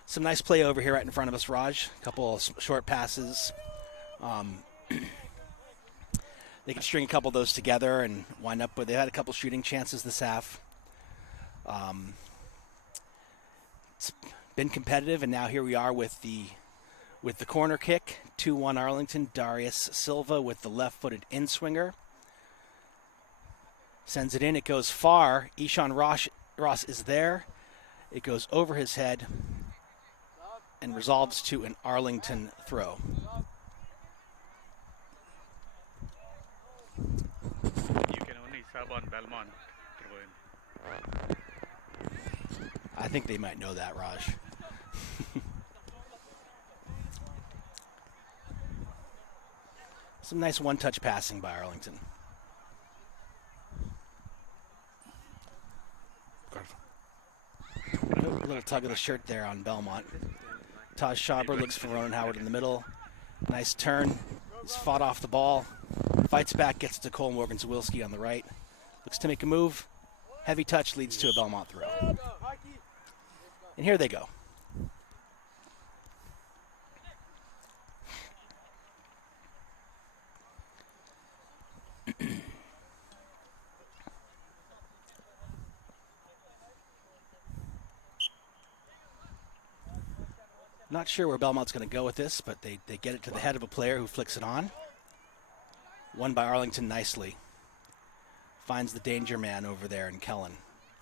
Some nice play over here right in front of us, Raj. A couple of short passes. They can string a couple of those together and wind up with. They had a couple shooting chances this half. It's been competitive, and now here we are with the corner kick. 2-1 Arlington. Darius Silva with the left-footed in-swinger. Sends it in. It goes far. Ishan Ross is there. It goes over his head and resolves to an Arlington throw. You can only sub on Belmont throw in. I think they might know that, Raj. Some nice one-touch passing by Arlington. A little tug of the shirt there on Belmont. Taj Shabra looks for Ronan Howard in the middle. Nice turn. He's fought off the ball. Fights back, gets to Cole Morgan-Zawilski on the right. Looks to make a move. Heavy touch leads to a Belmont throw. And here they go. Not sure where Belmont's going to go with this, but they get it to the head of a player who flicks it on. Won by Arlington nicely. Finds the danger man over there in Kellen.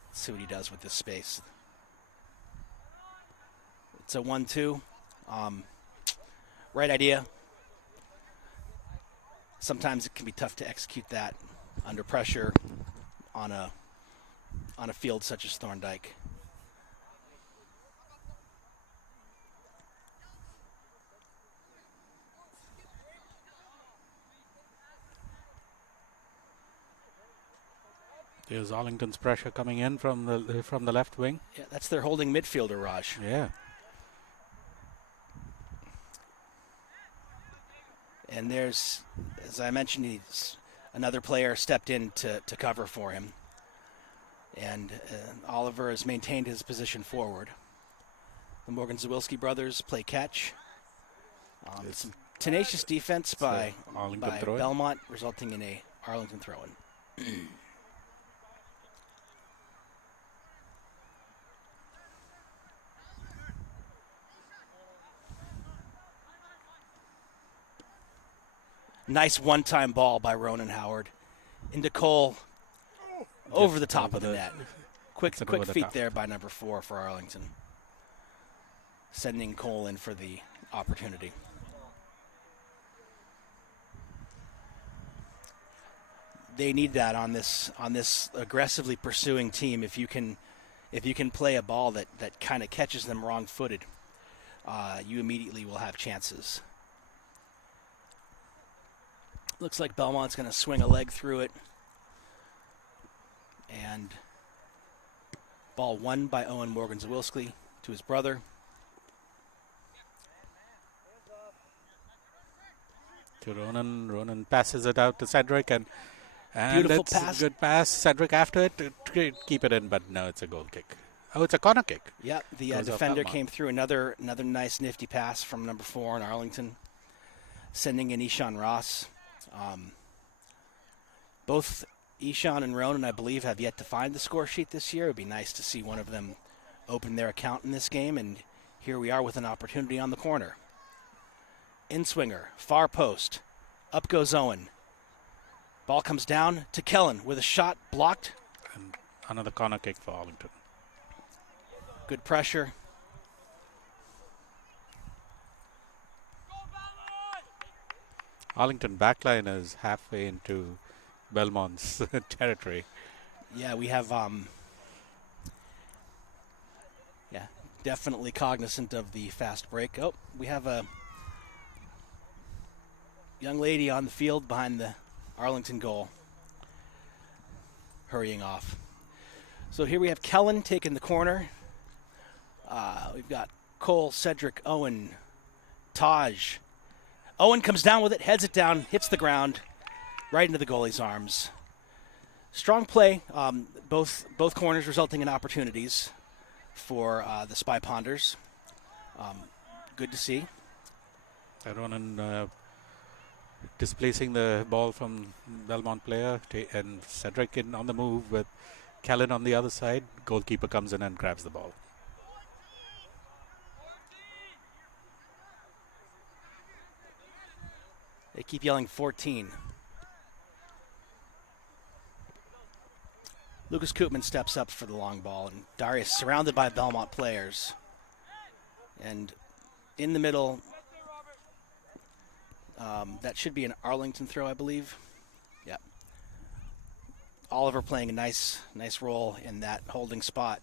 Let's see what he does with this space. It's a 1-2. Right idea. Sometimes it can be tough to execute that under pressure on a field such as Thorndike. There's Arlington's pressure coming in from the left wing. Yeah, that's their holding midfielder, Raj. Yeah. And there's, as I mentioned, another player stepped in to cover for him. And Oliver has maintained his position forward. The Morgan-Zawilski brothers play catch. Some tenacious defense by Belmont, resulting in a Arlington throw-in. Nice one-time ball by Ronan Howard. Into Cole. over Just the top of the net. Quick feet top. there by number 4 for Arlington, sending Cole in for the opportunity. They need that on this aggressively pursuing team. If you can play a ball that kind of catches them wrong-footed, you immediately will have chances. Looks like Belmont's going to swing a leg through it. And ball won by Owen Morgan-Zawilski to his brother. To Ronan. Ronan passes it out to Cedric, and Beautiful it's pass. a good pass. Cedric after it to keep it in, but no, it's a goal kick. Oh, it's a corner kick. Yep, the defender came through. Another nice nifty pass from number 4 in Arlington, sending in Ishan Ross. Both Ishan and Ronan, I believe, have yet to find the score sheet this year. It would be nice to see one of them open their account in this game, and here we are with an opportunity on the corner. In-swinger, far post. Up goes Owen. Ball comes down to Kellen with a shot blocked. And another corner kick for Arlington. Good pressure. Arlington backline is halfway into Belmont's territory. Yeah, we have definitely cognizant of the fast break. Oh, we have a young lady on the field behind the Arlington goal, hurrying off. So here we have Kellen taking the corner. We've got Cole, Cedric, Owen, Taj. Owen comes down with it, heads it down, hits the ground, right into the goalie's arms. Strong play, both corners resulting in opportunities for the Spy Ponders. Good to see. Ronan displacing the ball from Belmont player, and Cedric in on the move with Kellen on the other side. Goalkeeper comes in and grabs the ball. They keep yelling 14. Lucas Koopman steps up for the long ball, and Darius surrounded by Belmont players. And in the middle, that should be an Arlington throw, I believe. Yep. Oliver playing a nice role in that holding spot.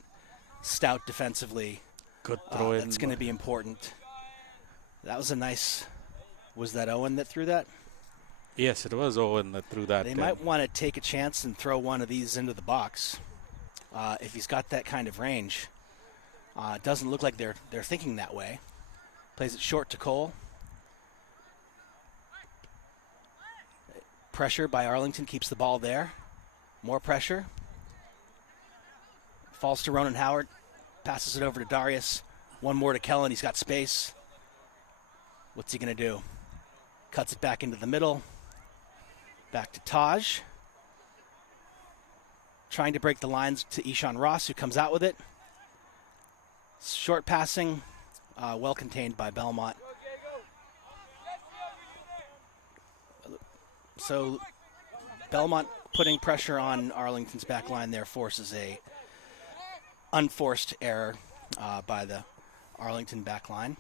Stout defensively. Good throw in. That's going to be important. That was a nice... Was that Owen that threw that? Yes, it was Owen that threw that. They might want to take a chance and throw one of these into the box if he's got that kind of range. It doesn't look like they're thinking that way. Plays it short to Cole. Pressure by Arlington keeps the ball there. More pressure. Falls to Ronan Howard. Passes it over to Darius. One more to Kellen. He's got space. What's he going to do? Cuts it back into the middle. Back to Taj. Trying to break the lines to Ishan Ross, who comes out with it. Short passing. Well contained by Belmont. So Belmont putting pressure on Arlington's back line there forces a unforced error by the Arlington back line.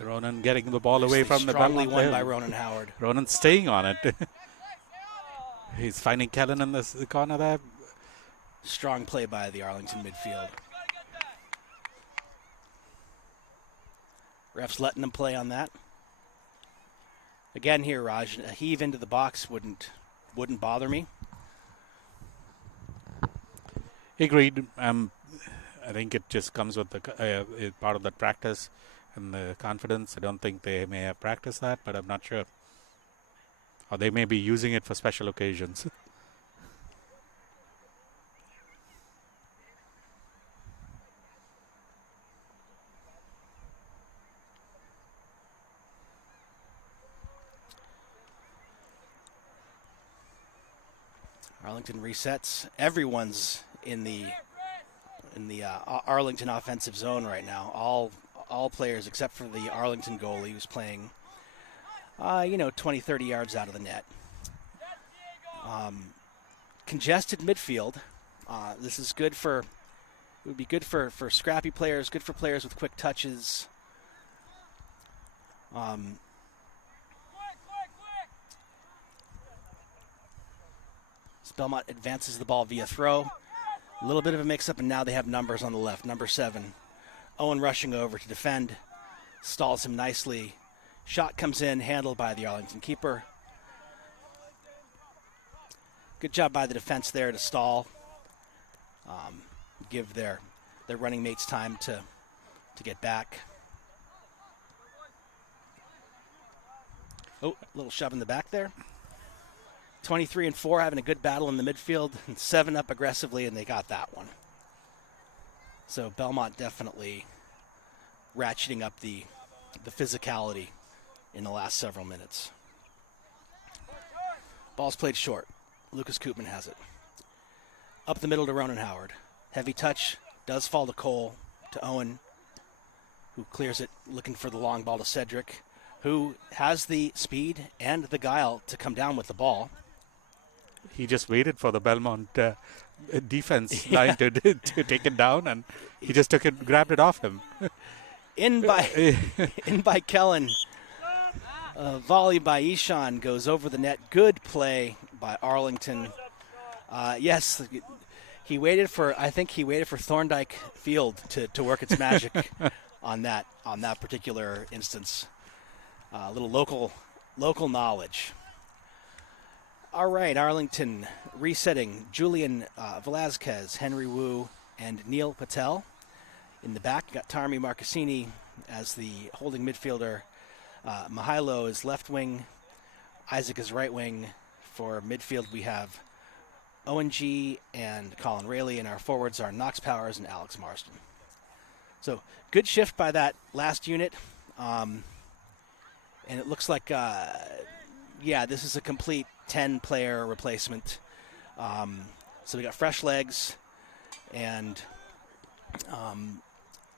Ronan getting the ball away from the Strongly Belmont won player. by Ronan Howard. Ronan staying on it. He's finding Kellen in the corner there. Strong play by the Arlington midfield. Ref's letting them play on that. Again here, Raj, a heave into the box wouldn't bother me. Agreed. I think it just comes with the part of that practice and the confidence. I don't think they may have practiced that, but I'm not sure. Or they may be using it for special occasions. Arlington resets. Everyone's in the Arlington offensive zone right now. All players except for the Arlington goalie, who's playing 20, 30 yards out of the net. Congested midfield. This is good for, it would be good for scrappy players, good for players with quick touches. Belmont advances the ball via throw. A little bit of a mix-up, and now they have numbers on the left. Number 7, Owen rushing over to defend. Stalls him nicely. Shot comes in, handled by the Arlington keeper. Good job by the defense there to stall. Give their running mates time to get back. Oh, a little shove in the back there. 23 and 4 having a good battle in the midfield, and 7 up aggressively, and they got that one. So Belmont definitely ratcheting up the physicality in the last several minutes. Ball's played short. Lucas Koopman has it. Up the middle to Ronan Howard. Heavy touch does fall to Cole, to Owen, who clears it, looking for the long ball to Cedric, who has the speed and the guile to come down with the ball. He just waited for the Belmont defense line to take it down, and he just took it, grabbed it off him. In by Kellen. Volley by Ishan goes over the net. Good play by Arlington. Yes, he waited for Thorndike Field to work its magic on that particular instance. A little local knowledge. All right, Arlington resetting. Julian Velazquez, Henry Wu, and Neil Patel. In the back, you got Tarmi Marcassini as the holding midfielder. Mihailo is left wing. Isaac is right wing. For midfield, we have Owen G. and Colin Rayleigh, and our forwards are Knox Powers and Alex Marston. So good shift by that last unit. And it looks like, this is a complete 10-player replacement. So we got fresh legs and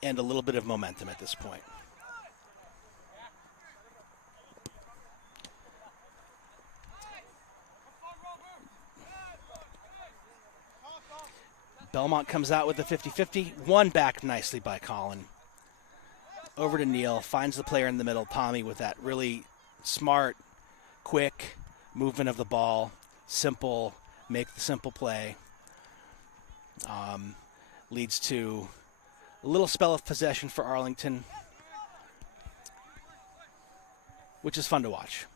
a little bit of momentum at this point. Belmont comes out with the 50-50. One back nicely by Colin. Over to Neil. Finds the player in the middle, Tommy, with that really smart, quick movement of the ball. Simple. Make the simple play. Leads to a little spell of possession for Arlington, which is fun to watch.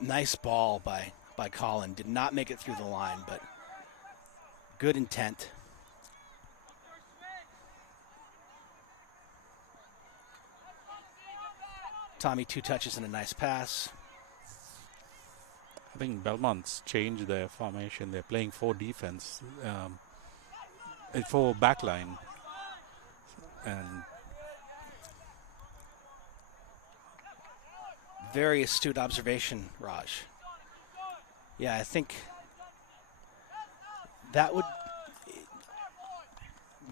Nice ball by Colin. Did not make it through the line, but good intent. Tommy, 2 touches and a nice pass. I think Belmont's changed their formation. They're playing 4 defense, 4 backline, and very astute observation, Raj. Yeah, I think that would.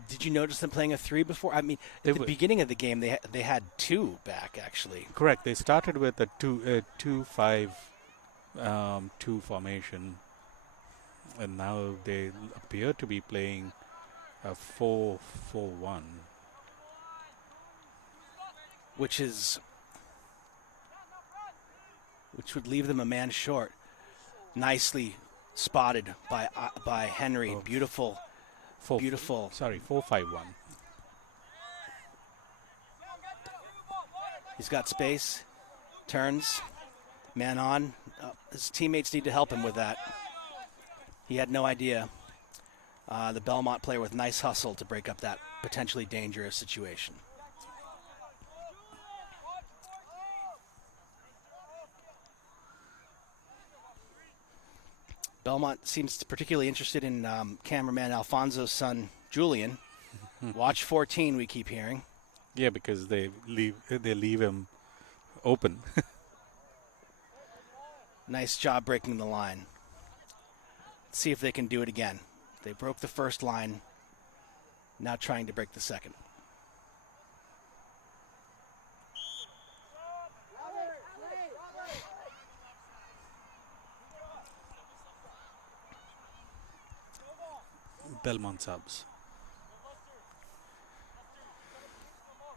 Did you notice them playing a 3 before? I mean, at the beginning of the game, they had 2 back actually. Correct. They started with a 2-5-2 formation, and now they appear to be playing a 4-4-1, which would leave them a man short. Nicely spotted by Henry. Beautiful. 4-5-1. He's got space. Turns. Man on. His teammates need to help him with that. He had no idea. The Belmont player with nice hustle to break up that potentially dangerous situation. Belmont seems particularly interested in cameraman Alfonso's son, Julian. Watch 14, we keep hearing. Yeah, because they leave him open. Nice job breaking the line. Let's see if they can do it again. They broke the first line, now trying to break the second. Belmont subs.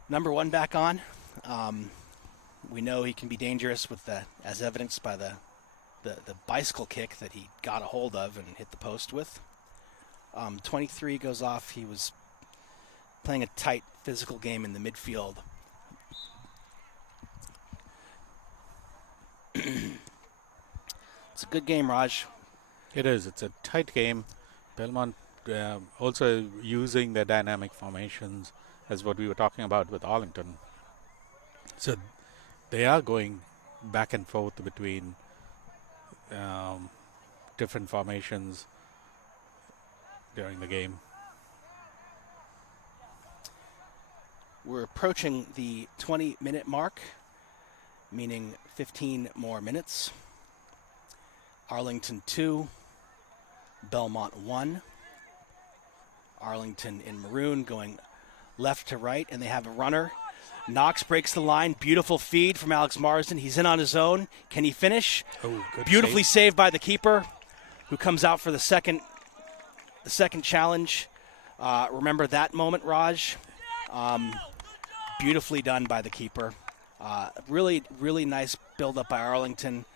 Number 1 back on. We know he can be dangerous with as evidenced by the bicycle kick that he got a hold of and hit the post with. 23 goes off. He was playing a tight physical game in the midfield. It's a good game, Raj. It is. It's a tight game. Belmont also using their dynamic formations, as what we were talking about with Arlington. So they are going back and forth between different formations during the game. We're approaching the 20-minute mark, meaning 15 more minutes. Arlington 2, Belmont 1. Arlington in maroon going left to right, and they have a runner. Knox breaks the line. Beautiful feed from Alex Marsden. He's in on his own. Can he finish? Oh, good Beautifully save. saved by the keeper, who comes out for the second challenge. Remember that moment, Raj? Beautifully done by the keeper. Really, really nice build-up by Arlington.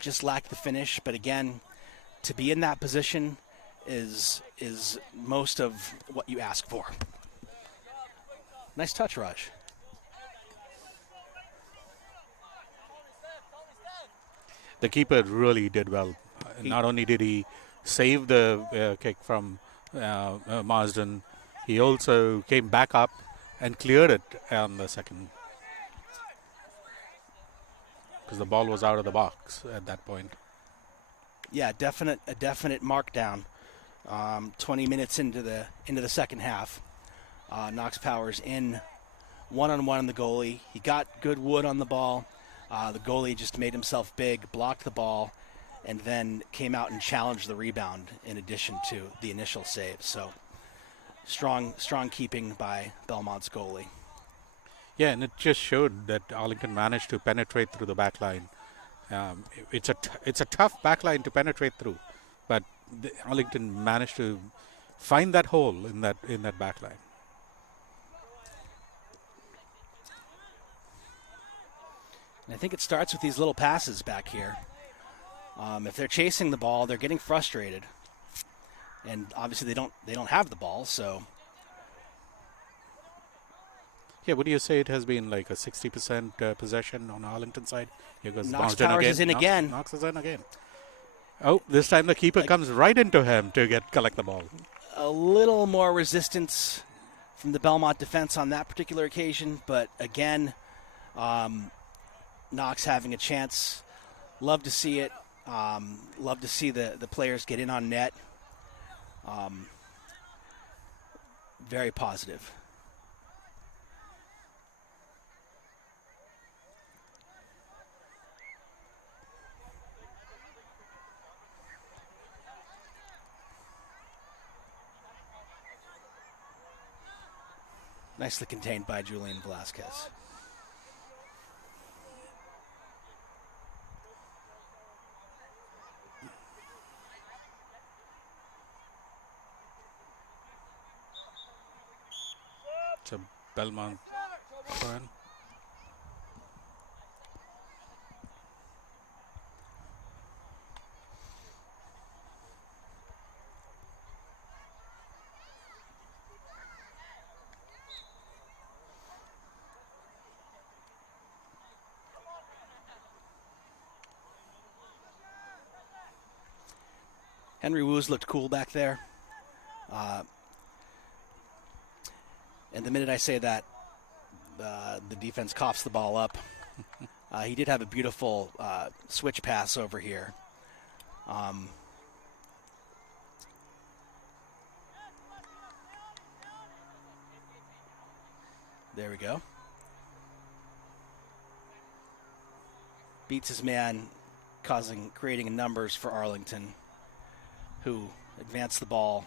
Just lacked the finish, but again, to be in that position is most of what you ask for. Nice touch, Raj. The keeper really did well. Not only did he save the kick from Marsden, he also came back up and cleared it on the second, because the ball was out of the box at that point. Yeah, a definite markdown. 20 minutes into the second half. Knox Powers in one-on-one on the goalie. He got good wood on the ball. The goalie just made himself big, blocked the ball, and then came out and challenged the rebound in addition to the initial save. So strong keeping by Belmont's goalie. Yeah, and it just showed that Arlington managed to penetrate through the back line. It's a tough back line to penetrate through, but Arlington managed to find that hole in that back line. And I think it starts with these little passes back here. If they're chasing the ball, they're getting frustrated, and obviously they don't have the ball. So yeah, would you say it has been like a 60% possession on Arlington side? Here goes Knox Marsden Powers again. is in again. Knox is in again. Oh, this time the keeper comes right into him to collect the ball. A little more resistance from the Belmont defense on that particular occasion, but again, Knox having a chance. Love to see it. Love to see the players get in on net. Very positive. Nicely contained by Julian Velasquez. It's a Belmont turn. Henry Woos looked cool back there. And the minute I say that, the defense coughs the ball up. He did have a beautiful switch pass over here. There we go. Beats his man, creating numbers for Arlington, who advanced the ball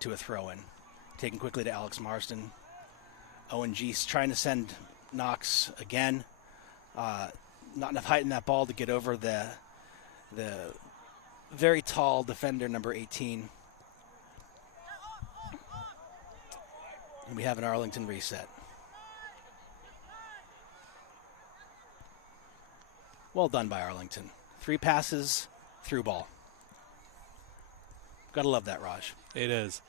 to a throw-in. Taken quickly to Alex Marsden. ONG's trying to send Knox again. Not enough height in that ball to get over the very tall defender, number 18. And we have an Arlington reset. Well done by Arlington. 3 passes, through ball. Gotta love that, Raj. It is.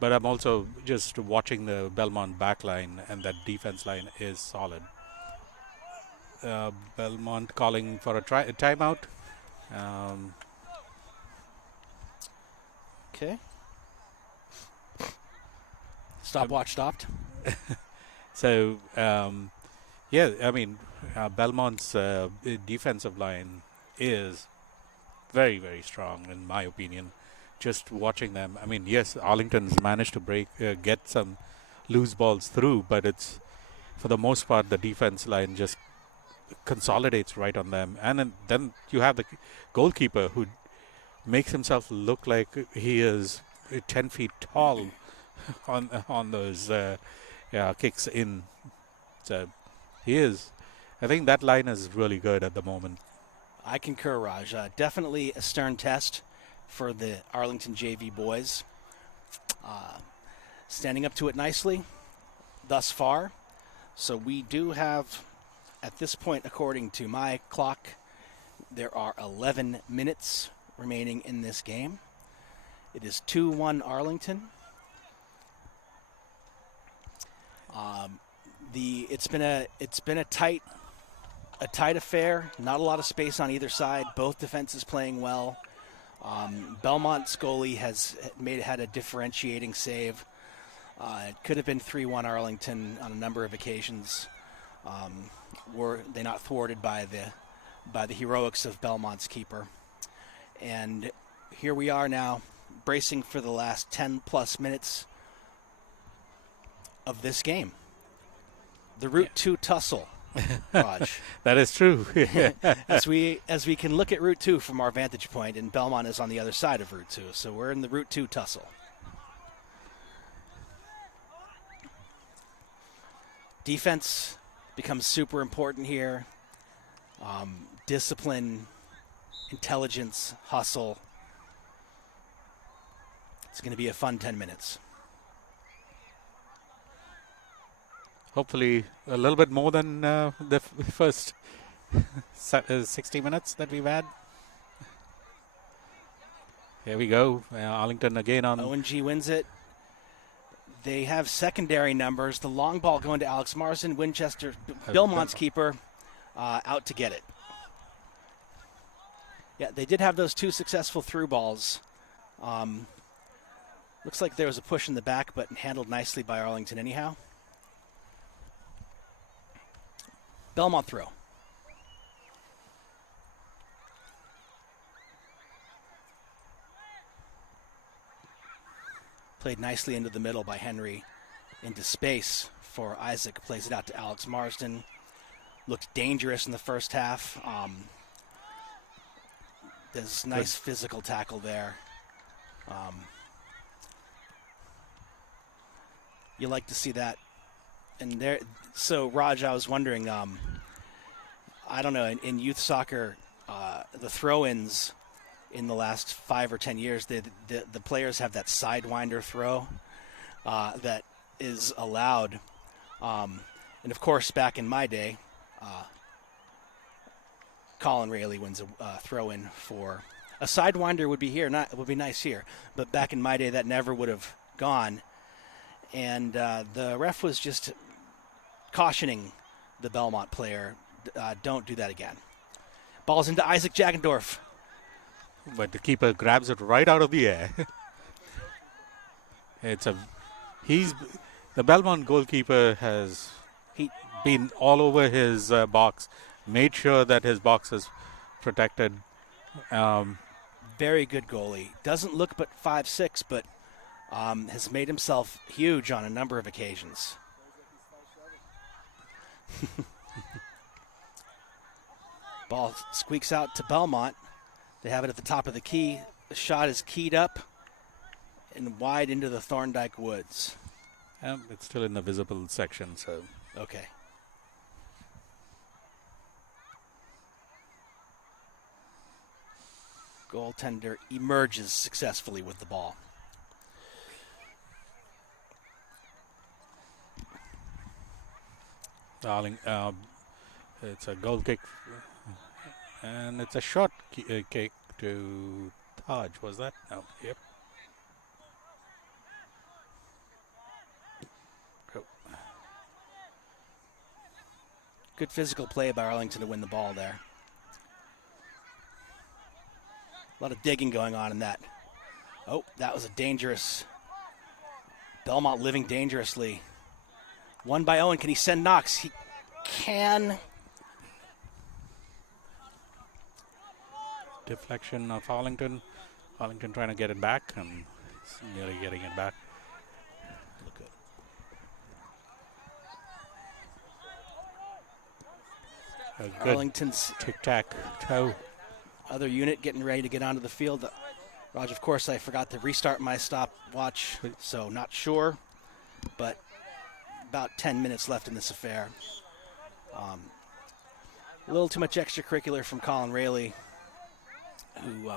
But I'm also just watching the Belmont back line, and that defense line is solid. Belmont calling for a timeout. Okay. Stopwatch stopped. So, yeah, I mean, Belmont's defensive line is very, very strong, in my opinion. Just watching them, I mean, yes, Arlington's managed to get some loose balls through, but it's, for the most part, the defense line just consolidates right on them. And then you have the goalkeeper who makes himself look like he is 10 feet tall on those kicks in. So he is. I think that line is really good at the moment. I concur, Raj. Definitely a stern test for the Arlington JV boys. Standing up to it nicely thus far. So we do have, at this point, according to my clock, there are 11 minutes remaining in this game. It is 2-1 Arlington. It's been a tight affair. Not a lot of space on either side. Both defenses playing well. Belmont's goalie had a differentiating save. It could have been 3-1 Arlington on a number of occasions. Were they not thwarted by the heroics of Belmont's keeper? And here we are now, bracing for the last 10+ minutes of this game. The Route 2 tussle, Raj. That is true. as we can look at Route 2 from our vantage point, and Belmont is on the other side of Route 2, so we're in the Route 2 tussle. Defense becomes super important here. Discipline, intelligence, hustle. It's going to be a fun 10 minutes. Hopefully a little bit more than the first 60 minutes that we've had. Here we go. Arlington again on. ONG wins it. They have secondary numbers. The long ball going to Alex Marsden. Winchester, Belmont's keeper, out to get it. Yeah, they did have those 2 successful through balls. Looks like there was a push in the back, but handled nicely by Arlington anyhow. Belmont throw. Played nicely into the middle by Henry. Into space for Isaac. Plays it out to Alex Marsden. Looked dangerous in the first half. There's nice physical tackle there. You like to see that. And there, so Raj, I was wondering, I don't know, in youth soccer, the throw-ins in the last 5 or 10 years, the players have that sidewinder throw that is allowed. And of course, back in my day, Colin Rayleigh wins a throw-in for a sidewinder would be here, would be nice here, but back in my day, that never would have gone. And the ref was just cautioning the Belmont player, don't do that again. Ball's into Isaac Jagendorf. But the keeper grabs it right out of the air. The Belmont goalkeeper has been all over his box, made sure that his box is protected. Very good goalie. Doesn't look but 5'6", but has made himself huge on a number of occasions. Ball squeaks out to Belmont. They have it at the top of the key. The shot is keyed up and wide into the Thorndike woods. It's still in the visible section, so. Okay. Goaltender emerges successfully with the ball. Darling, it's a goal kick, and it's a short kick to Taj. Was that? No. Yep. Good physical play by Arlington to win the ball there. A lot of digging going on in that. Oh, that was a dangerous. Belmont living dangerously. Won by Owen. Can he send Knox? He can. Deflection of Arlington. Arlington trying to get it back and nearly getting it back. Look good. A good Arlington's tic-tac-toe. other unit getting ready to get onto the field. Raj, of course, I forgot to restart my stopwatch, so not sure, but about 10 minutes left in this affair. A little too much extracurricular from Colin Rayleigh, who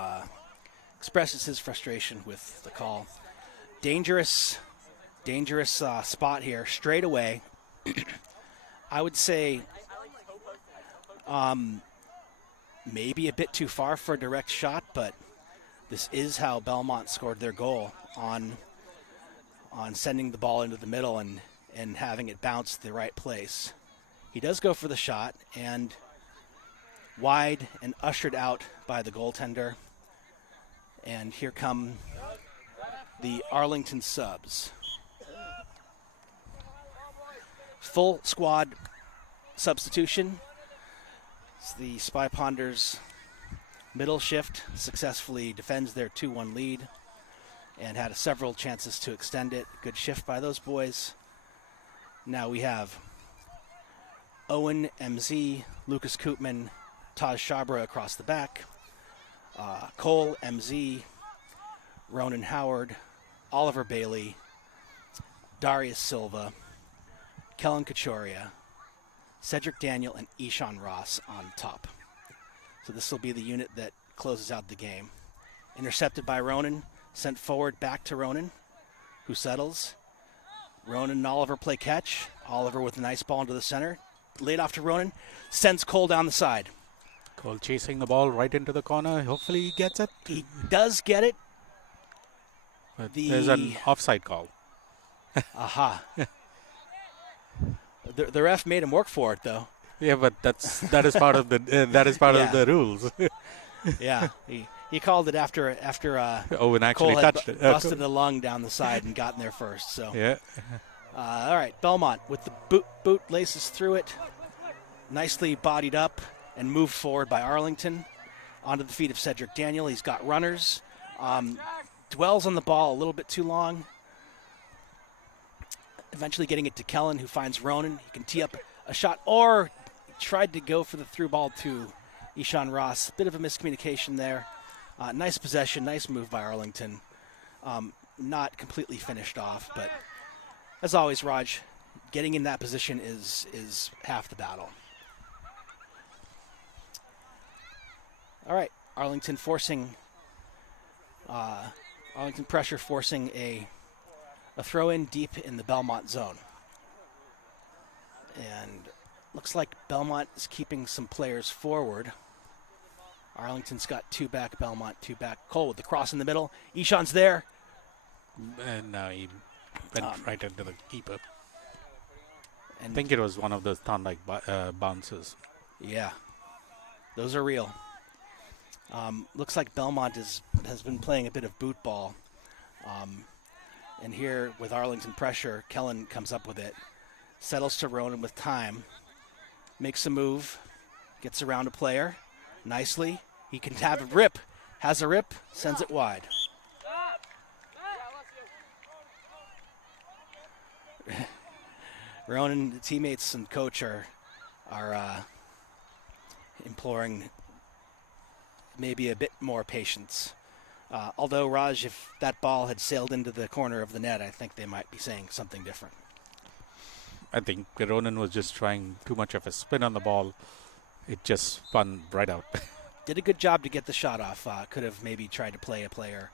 expresses his frustration with the call. Dangerous spot here, straight away. I would say maybe a bit too far for a direct shot, but this is how Belmont scored their goal, on sending the ball into the middle and having it bounce the right place. He does go for the shot, and wide and ushered out by the goaltender. And here come the Arlington subs. Full squad substitution. It's the Spy Ponders middle shift successfully defends their 2-1 lead and had several chances to extend it. Good shift by those boys. Now we have Owen, MZ, Lucas Koopman, Taj Shabra across the back. Cole, MZ, Ronan Howard, Oliver Bailey, Darius Silva, Kellen Kachoria, Cedric Daniel, and Ishan Ross on top. So this will be the unit that closes out the game. Intercepted by Ronan, sent forward back to Ronan, who settles. Ronan and Oliver play catch. Oliver with a nice ball into the center. Laid off to Ronan, sends Cole down the side. Cole chasing the ball right into the corner. Hopefully he gets it. He does get it. But there's an offside call. Aha. The ref made him work for it, though. Yeah, but that is part of the of the rules. Yeah, he called it after Owen actually Cole touched had it. busted a lung down the side and gotten there first. So yeah. All right, Belmont with the boot laces through it, nicely bodied up and moved forward by Arlington onto the feet of Cedric Daniel. He's got runners, dwells on the ball a little bit too long. Eventually getting it to Kellen, who finds Ronan. He can tee up a shot, or tried to go for the through ball to Ishan Ross. Bit of a miscommunication there. Nice possession, nice move by Arlington. Not completely finished off, but as always, Raj, getting in that position is half the battle. All right, Arlington pressure forcing a throw in deep in the Belmont zone. And looks like Belmont is keeping some players forward. Arlington's got 2 back, Belmont 2 back. Cole with the cross in the middle. Ishan's there. And now he went right into the keeper. And I think it was one of those Thorndike bounces. Yeah, those are real. Looks like Belmont has been playing a bit of boot ball. And here with Arlington pressure, Kellen comes up with it. Settles to Ronan with time. Makes a move. Gets around a player nicely. He can have a rip. Has a rip. Sends it wide. Ronan, the teammates and coach are are imploring maybe a bit more patience. Although, Raj, if that ball had sailed into the corner of the net, I think they might be saying something different. I think Ronan was just trying too much of a spin on the ball. It just spun right out. Did a good job to get the shot off. Could have maybe tried to play a player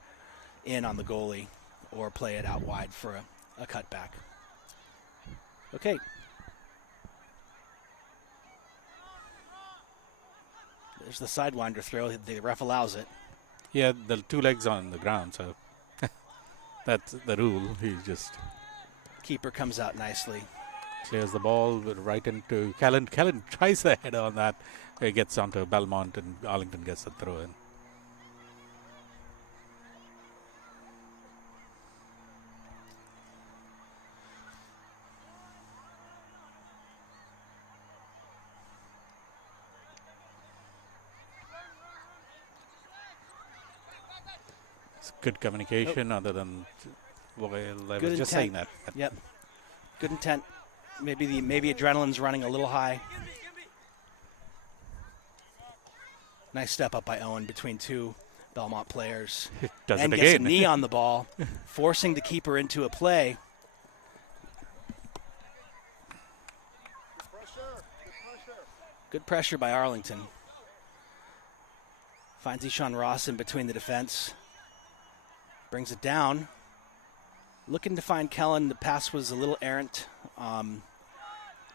in on the goalie or play it out wide for a cutback. Okay. There's the sidewinder throw. The ref allows it. Yeah, the two legs on the ground, so that's the rule. He just Keeper comes out nicely. clears the ball right into Callan. Callan tries the header on that. It gets onto Belmont, and Arlington gets the throw in. It's good communication, other than, well, I Good was just intent. saying that. Yep. Good intent. Maybe adrenaline's running a little high. Nice step up by Owen between two Belmont players. Does and it gets again. a knee on the ball, forcing the keeper into a play. Good pressure by Arlington. Finds Ishan Ross in between the defense. Brings it down. Looking to find Kellen. The pass was a little errant,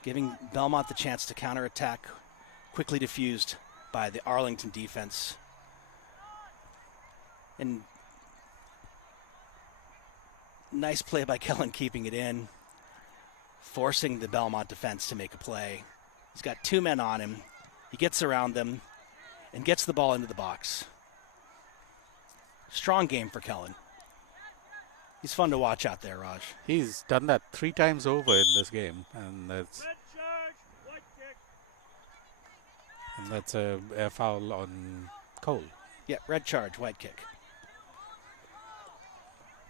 giving Belmont the chance to counterattack. Quickly diffused by the Arlington defense. And nice play by Kellen keeping it in, forcing the Belmont defense to make a play. He's got two men on him. He gets around them and gets the ball into the box. Strong game for Kellen. He's fun to watch out there, Raj. He's done that 3 times over in this game, and that's a foul on Cole. Yeah, red charge, white kick.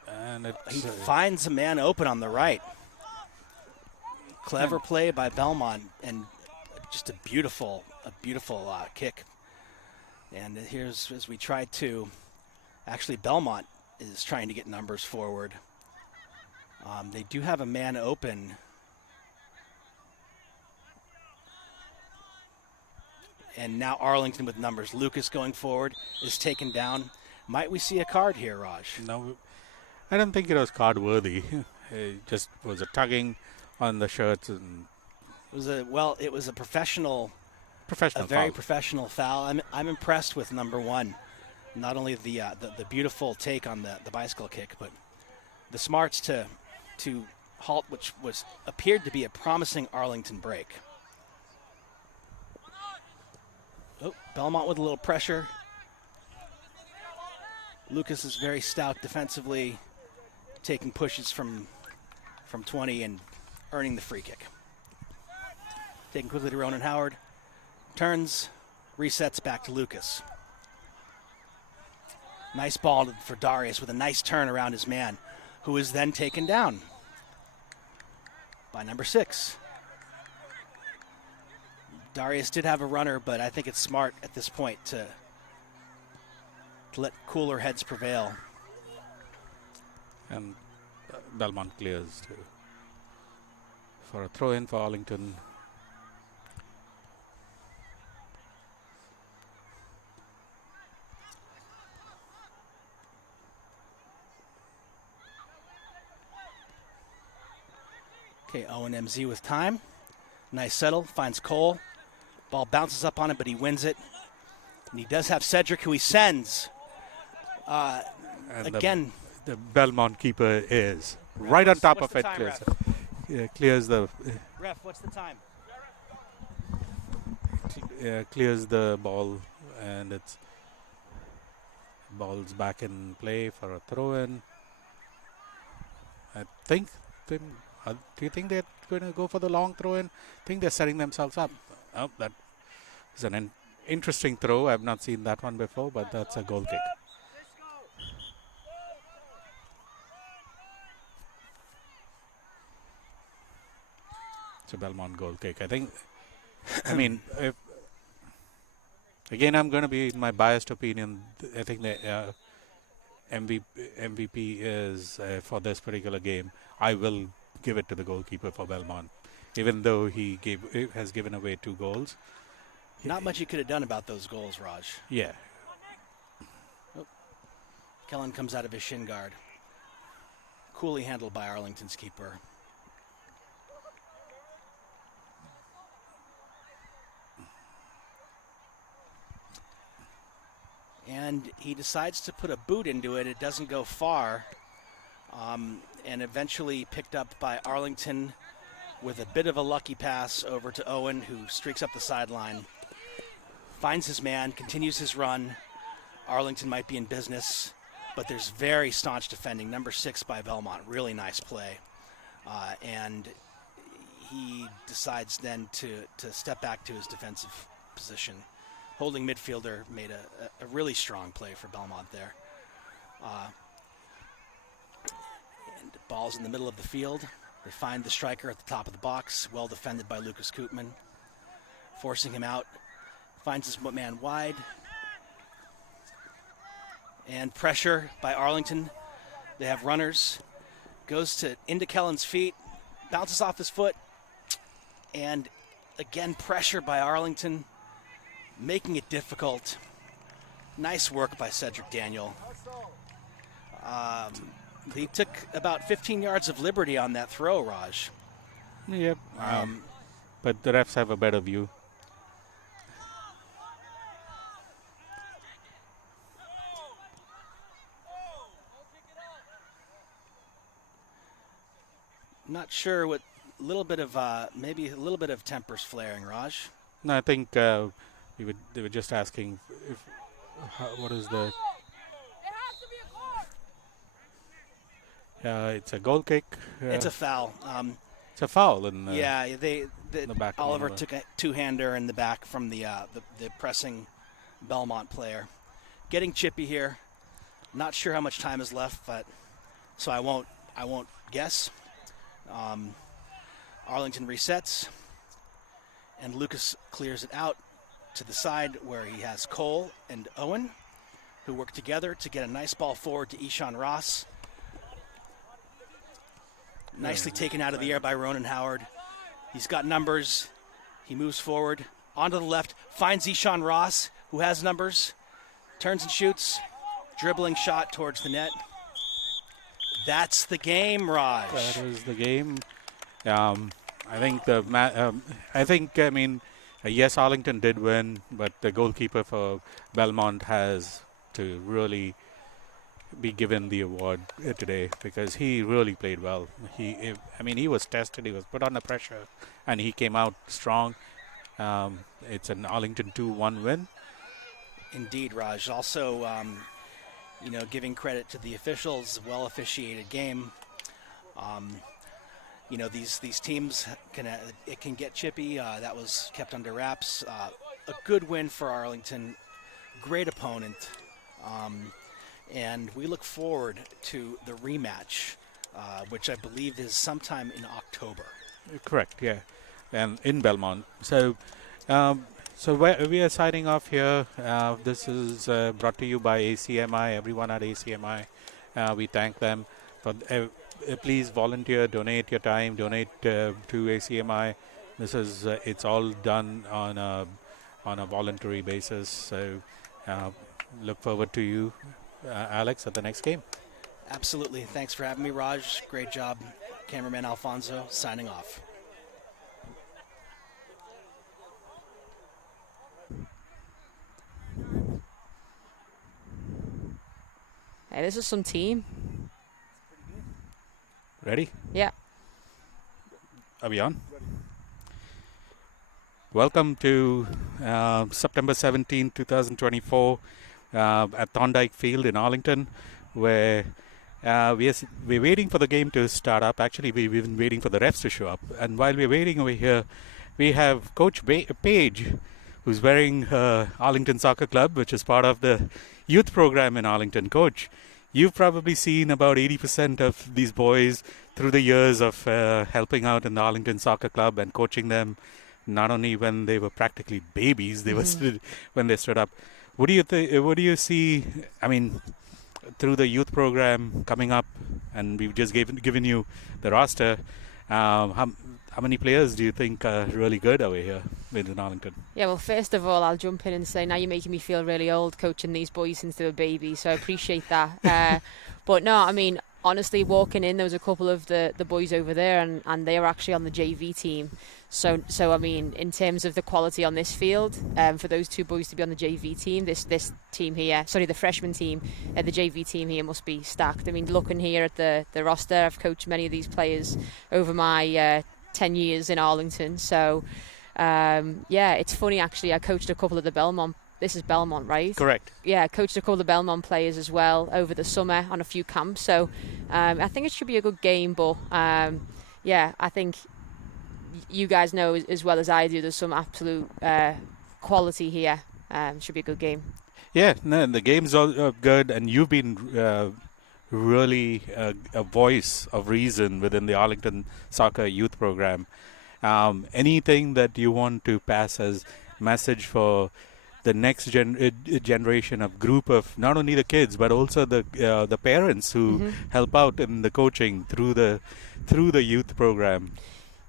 And he finds a man open on the right. Clever play by Belmont, and just a beautiful kick. And here's as we try to, actually Belmont is trying to get numbers forward. They do have a man open. And now Arlington with numbers. Lucas going forward is taken down. Might we see a card here, Raj? No, I don't think it was card worthy. It just was a tugging on the shirts, and it was a professional foul. Professional foul. I'm impressed with number one. Not only the beautiful take on the bicycle kick, but the smarts to halt, which appeared to be a promising Arlington break. Oh, Belmont with a little pressure. Lucas is very stout defensively, taking pushes from 20 and earning the free kick. Taken quickly to Ronan Howard. Turns, resets back to Lucas. Nice ball for Darius with a nice turn around his man, who is then taken down by number 6. Darius did have a runner, but I think it's smart at this point to let cooler heads prevail. And Belmont clears for a throw-in for Arlington. Okay, Owen MZ with time. Nice settle, finds Cole. Ball bounces up on him, but he wins it. And he does have Cedric, who he sends. Again. The Belmont keeper is right on top of it. Clears the... Ref, what's the time? Clears the ball, and it's ball's back in play for a throw-in. I think... do you think they're going to go for the long throw-in? I think they're setting themselves up. Oh, that is an interesting throw. I've not seen that one before, but that's a goal kick. It's a Belmont goal kick. I think I mean, again, I'm going to be in my biased opinion. I think the MVP is for this particular game. I will give it to the goalkeeper for Belmont, even though he has given away 2 goals. Not much he could have done about those goals, Raj. Yeah. Oh. Kellen comes out of his shin guard. Coolly handled by Arlington's keeper. And he decides to put a boot into it. It doesn't go far. And eventually picked up by Arlington with a bit of a lucky pass over to Owen, who streaks up the sideline. Finds his man, continues his run. Arlington might be in business, but there's very staunch defending. Number 6 by Belmont, really nice play. And he decides then to step back to his defensive position. Holding midfielder made a really strong play for Belmont there. And ball's in the middle of the field. They find the striker at the top of the box, well defended by Lucas Koopman. Forcing him out, finds his man wide. And pressure by Arlington. They have runners. Goes into Kellen's feet, bounces off his foot. And again, pressure by Arlington, making it difficult. Nice work by Cedric Daniel. He took about 15 yards of liberty on that throw, Raj. Yep. But the refs have a better view. Not sure what maybe a little bit of tempers flaring, Raj. No, I think they were just asking what is the. It's a goal kick. It's a foul. It's a foul. The back Oliver took a two-hander in the back from the pressing Belmont player. Getting chippy here. Not sure how much time is left, but so I won't guess. Arlington resets, and Lucas clears it out to the side where he has Cole and Owen, who work together to get a nice ball forward to Ishan Ross. Nicely taken out of the air by Ronan Howard. He's got numbers. He moves forward. Onto the left. Finds Ishan Ross, who has numbers. Turns and shoots. Dribbling shot towards the net. That's the game, Raj. That is the game. Yes, Arlington did win, but the goalkeeper for Belmont has to really be given the award today because he really played well. He was tested, he was put under pressure, and he came out strong. It's an Arlington 2-1 win. Indeed, Raj. Also, giving credit to the officials, well officiated game. These teams can get chippy. That was kept under wraps. A good win for Arlington. Great opponent. And we look forward to the rematch, which I believe is sometime in October. Correct, yeah, and in Belmont. So we are signing off here. This is brought to you by ACMi. Everyone at ACMi, we thank them for. Please volunteer, donate your time, donate to ACMi. It's all done on a voluntary basis. So look forward to you. Alex, at the next game. Absolutely. Thanks for having me, Raj. Great job. Cameraman Alfonso signing off. Hey, this is some team. Ready? Yeah. Are we on? Welcome to September 17, 2024 at Thorndike Field in Arlington, where we're waiting for the game to start up. Actually, we've been waiting for the refs to show up. And while we're waiting over here, we have Coach Page, who's wearing Arlington Soccer Club, which is part of the youth program in Arlington. Coach, you've probably seen about 80% of these boys through the years of helping out in the Arlington Soccer Club and coaching them. not only when they were practically babies, they were when they stood up. What do you think? What do you see? I mean, through the youth program coming up, and we've just given you the roster. How many players do you think are really good over here in Arlington? Yeah, well, first of all, I'll jump in and say now you're making me feel really old coaching these boys since they were babies, so I appreciate that. But no, I mean, honestly, walking in, there was a couple of the boys over there, and they were actually on the JV team. So I mean, in terms of the quality on this field, for those two boys to be on the JV team, this team here, the freshman team, the JV team here must be stacked. I mean, looking here at the roster, I've coached many of these players over my 10 years in Arlington. So, yeah, it's funny actually. I coached a couple of the Belmont. This is Belmont, right? Correct. Yeah, I coached a couple of the Belmont players as well over the summer on a few camps. So, I think it should be a good game. But yeah, I think you guys know as well as I do, there's some absolute quality here. Should be a good game. Yeah, no, the game's all good, and you've been really a voice of reason within the Arlington Soccer Youth Program. Anything that you want to pass as message for the next generation of group of not only the kids but also the parents who help out in the coaching through the youth program?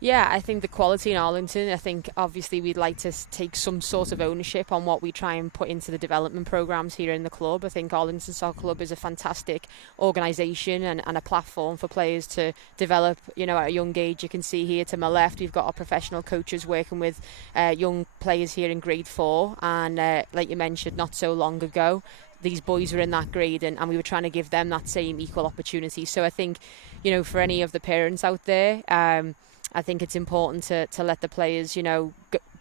Yeah, I think the quality in Arlington, I think obviously we'd like to take some sort of ownership on what we try and put into the development programs here in the club. I think Arlington Soccer Club is a fantastic organisation and a platform for players to develop, at a young age. You can see here to my left, we've got our professional coaches working with young players here in grade 4. And like you mentioned, not so long ago, these boys were in that grade and we were trying to give them that same equal opportunity. So I think, for any of the parents out there, I think it's important to let the players,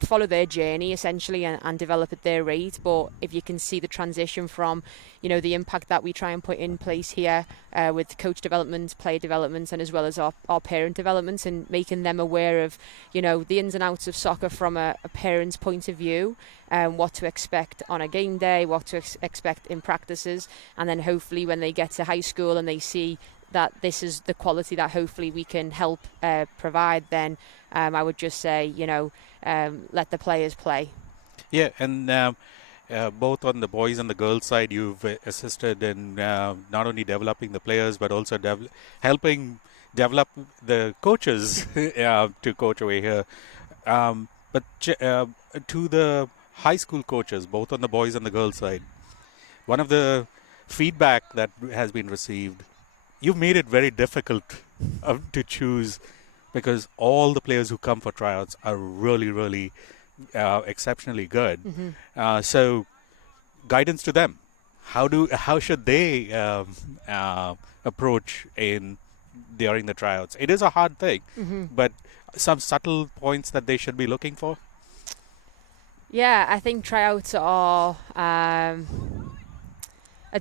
follow their journey essentially and develop at their rate. But if you can see the transition from, the impact that we try and put in place here with coach development, player development, and as well as our parent development, and making them aware of, the ins and outs of soccer from a parent's point of view, what to expect on a game day, what to expect in practices, and then hopefully when they get to high school and they see that this is the quality that hopefully we can help provide, then I would just say, let the players play. Yeah, and both on the boys and the girls side, you've assisted in not only developing the players, but also helping develop the coaches to coach away here. But to the high school coaches, both on the boys and the girls side, one of the feedback that has been received, you've made it very difficult to choose, because all the players who come for tryouts are really, really exceptionally good. So, guidance to them. How should they approach during the tryouts? It is a hard thing, but some subtle points that they should be looking for. Yeah, I think tryouts are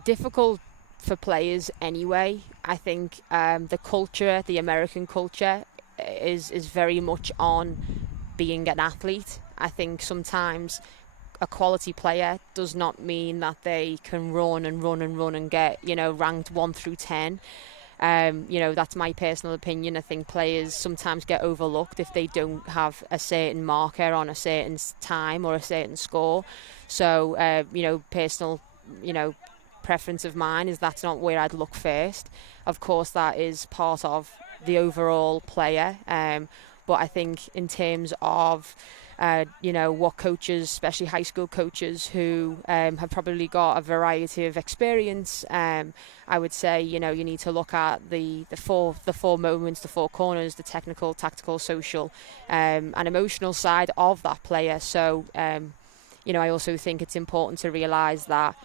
difficult for players anyway. I think the culture, the American culture, is very much on being an athlete. I think sometimes a quality player does not mean that they can run and get, ranked 1 through 10. That's my personal opinion. I think players sometimes get overlooked if they don't have a certain marker on a certain time or a certain score. So, personal, preference of mine is that's not where I'd look first. Of course, that is part of the overall player. But I think in terms of, what coaches, especially high school coaches who have probably got a variety of experience, I would say, you need to look at the four moments, the 4 corners, the technical, tactical, social, and emotional side of that player. So, I also think it's important to realise that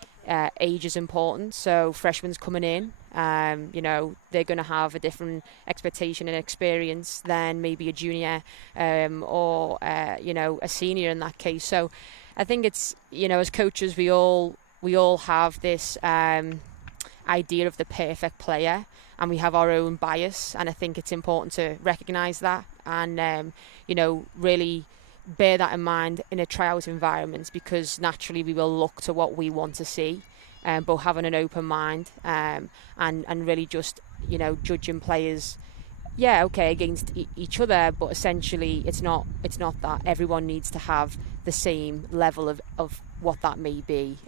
age is important. So freshmen coming in, they're going to have a different expectation and experience than maybe a junior or a senior in that case. So I think it's, as coaches, we all have this idea of the perfect player, and we have our own bias, and I think it's important to recognise that and really bear that in mind in a tryout environment, because naturally we will look to what we want to see, but having an open mind and really just judging players yeah, okay, against each other, but essentially it's not that. Everyone needs to have the same level of what that may be.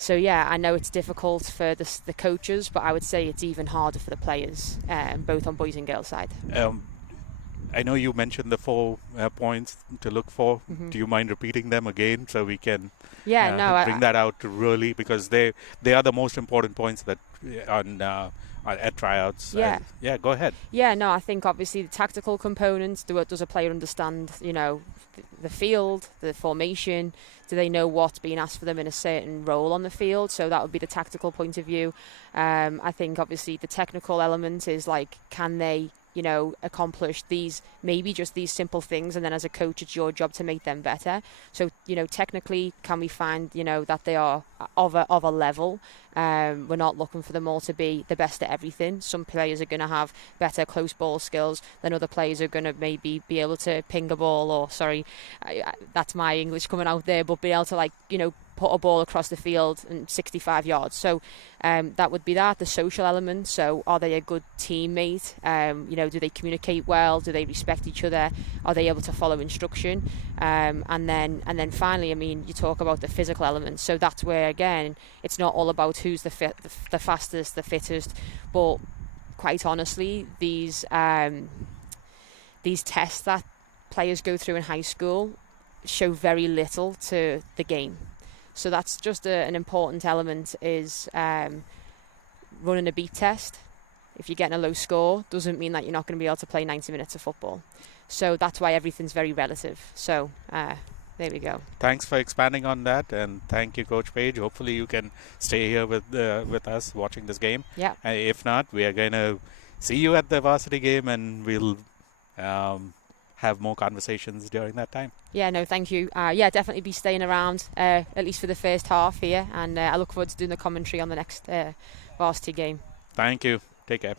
So yeah, I know it's difficult for the coaches, but I would say it's even harder for the players, both on boys and girls side. I know you mentioned the 4 points to look for. Mm-hmm. Do you mind repeating them again so we can bring that out really, because they are the most important points that at tryouts. Yeah. Go ahead. Yeah, no, I think obviously the tactical components. Does a player understand, the field, the formation? Do they know what's being asked for them in a certain role on the field? So that would be the tactical point of view. I think obviously the technical element is like, can they accomplish maybe just these simple things, and then as a coach it's your job to make them better. So technically, can we find that they are of a level? We're not looking for them all to be the best at everything. Some players are going to have better close ball skills than other players are going to maybe be able to ping a ball, or that's my English coming out there, but be able to put a ball across the field and 65 yards. So that would be that. The social element. So are they a good teammate? Do they communicate well? Do they respect each other? Are they able to follow instruction? And then finally, you talk about the physical element. So that's where, again, it's not all about who's the fastest, the fittest, but quite honestly, these tests that players go through in high school show very little to the game. So that's just an important element, is running a beat test. If you're getting a low score, doesn't mean that you're not going to be able to play 90 minutes of football. So that's why everything's very relative. So there we go. Thanks for expanding on that, and thank you, Coach Page. Hopefully you can stay here with us watching this game. Yeah. If not, we are going to see you at the varsity game, and we'll have more conversations during that time. Yeah, no, thank you. Definitely be staying around, at least for the first half here, and I look forward to doing the commentary on the next varsity game. Thank you. Take care.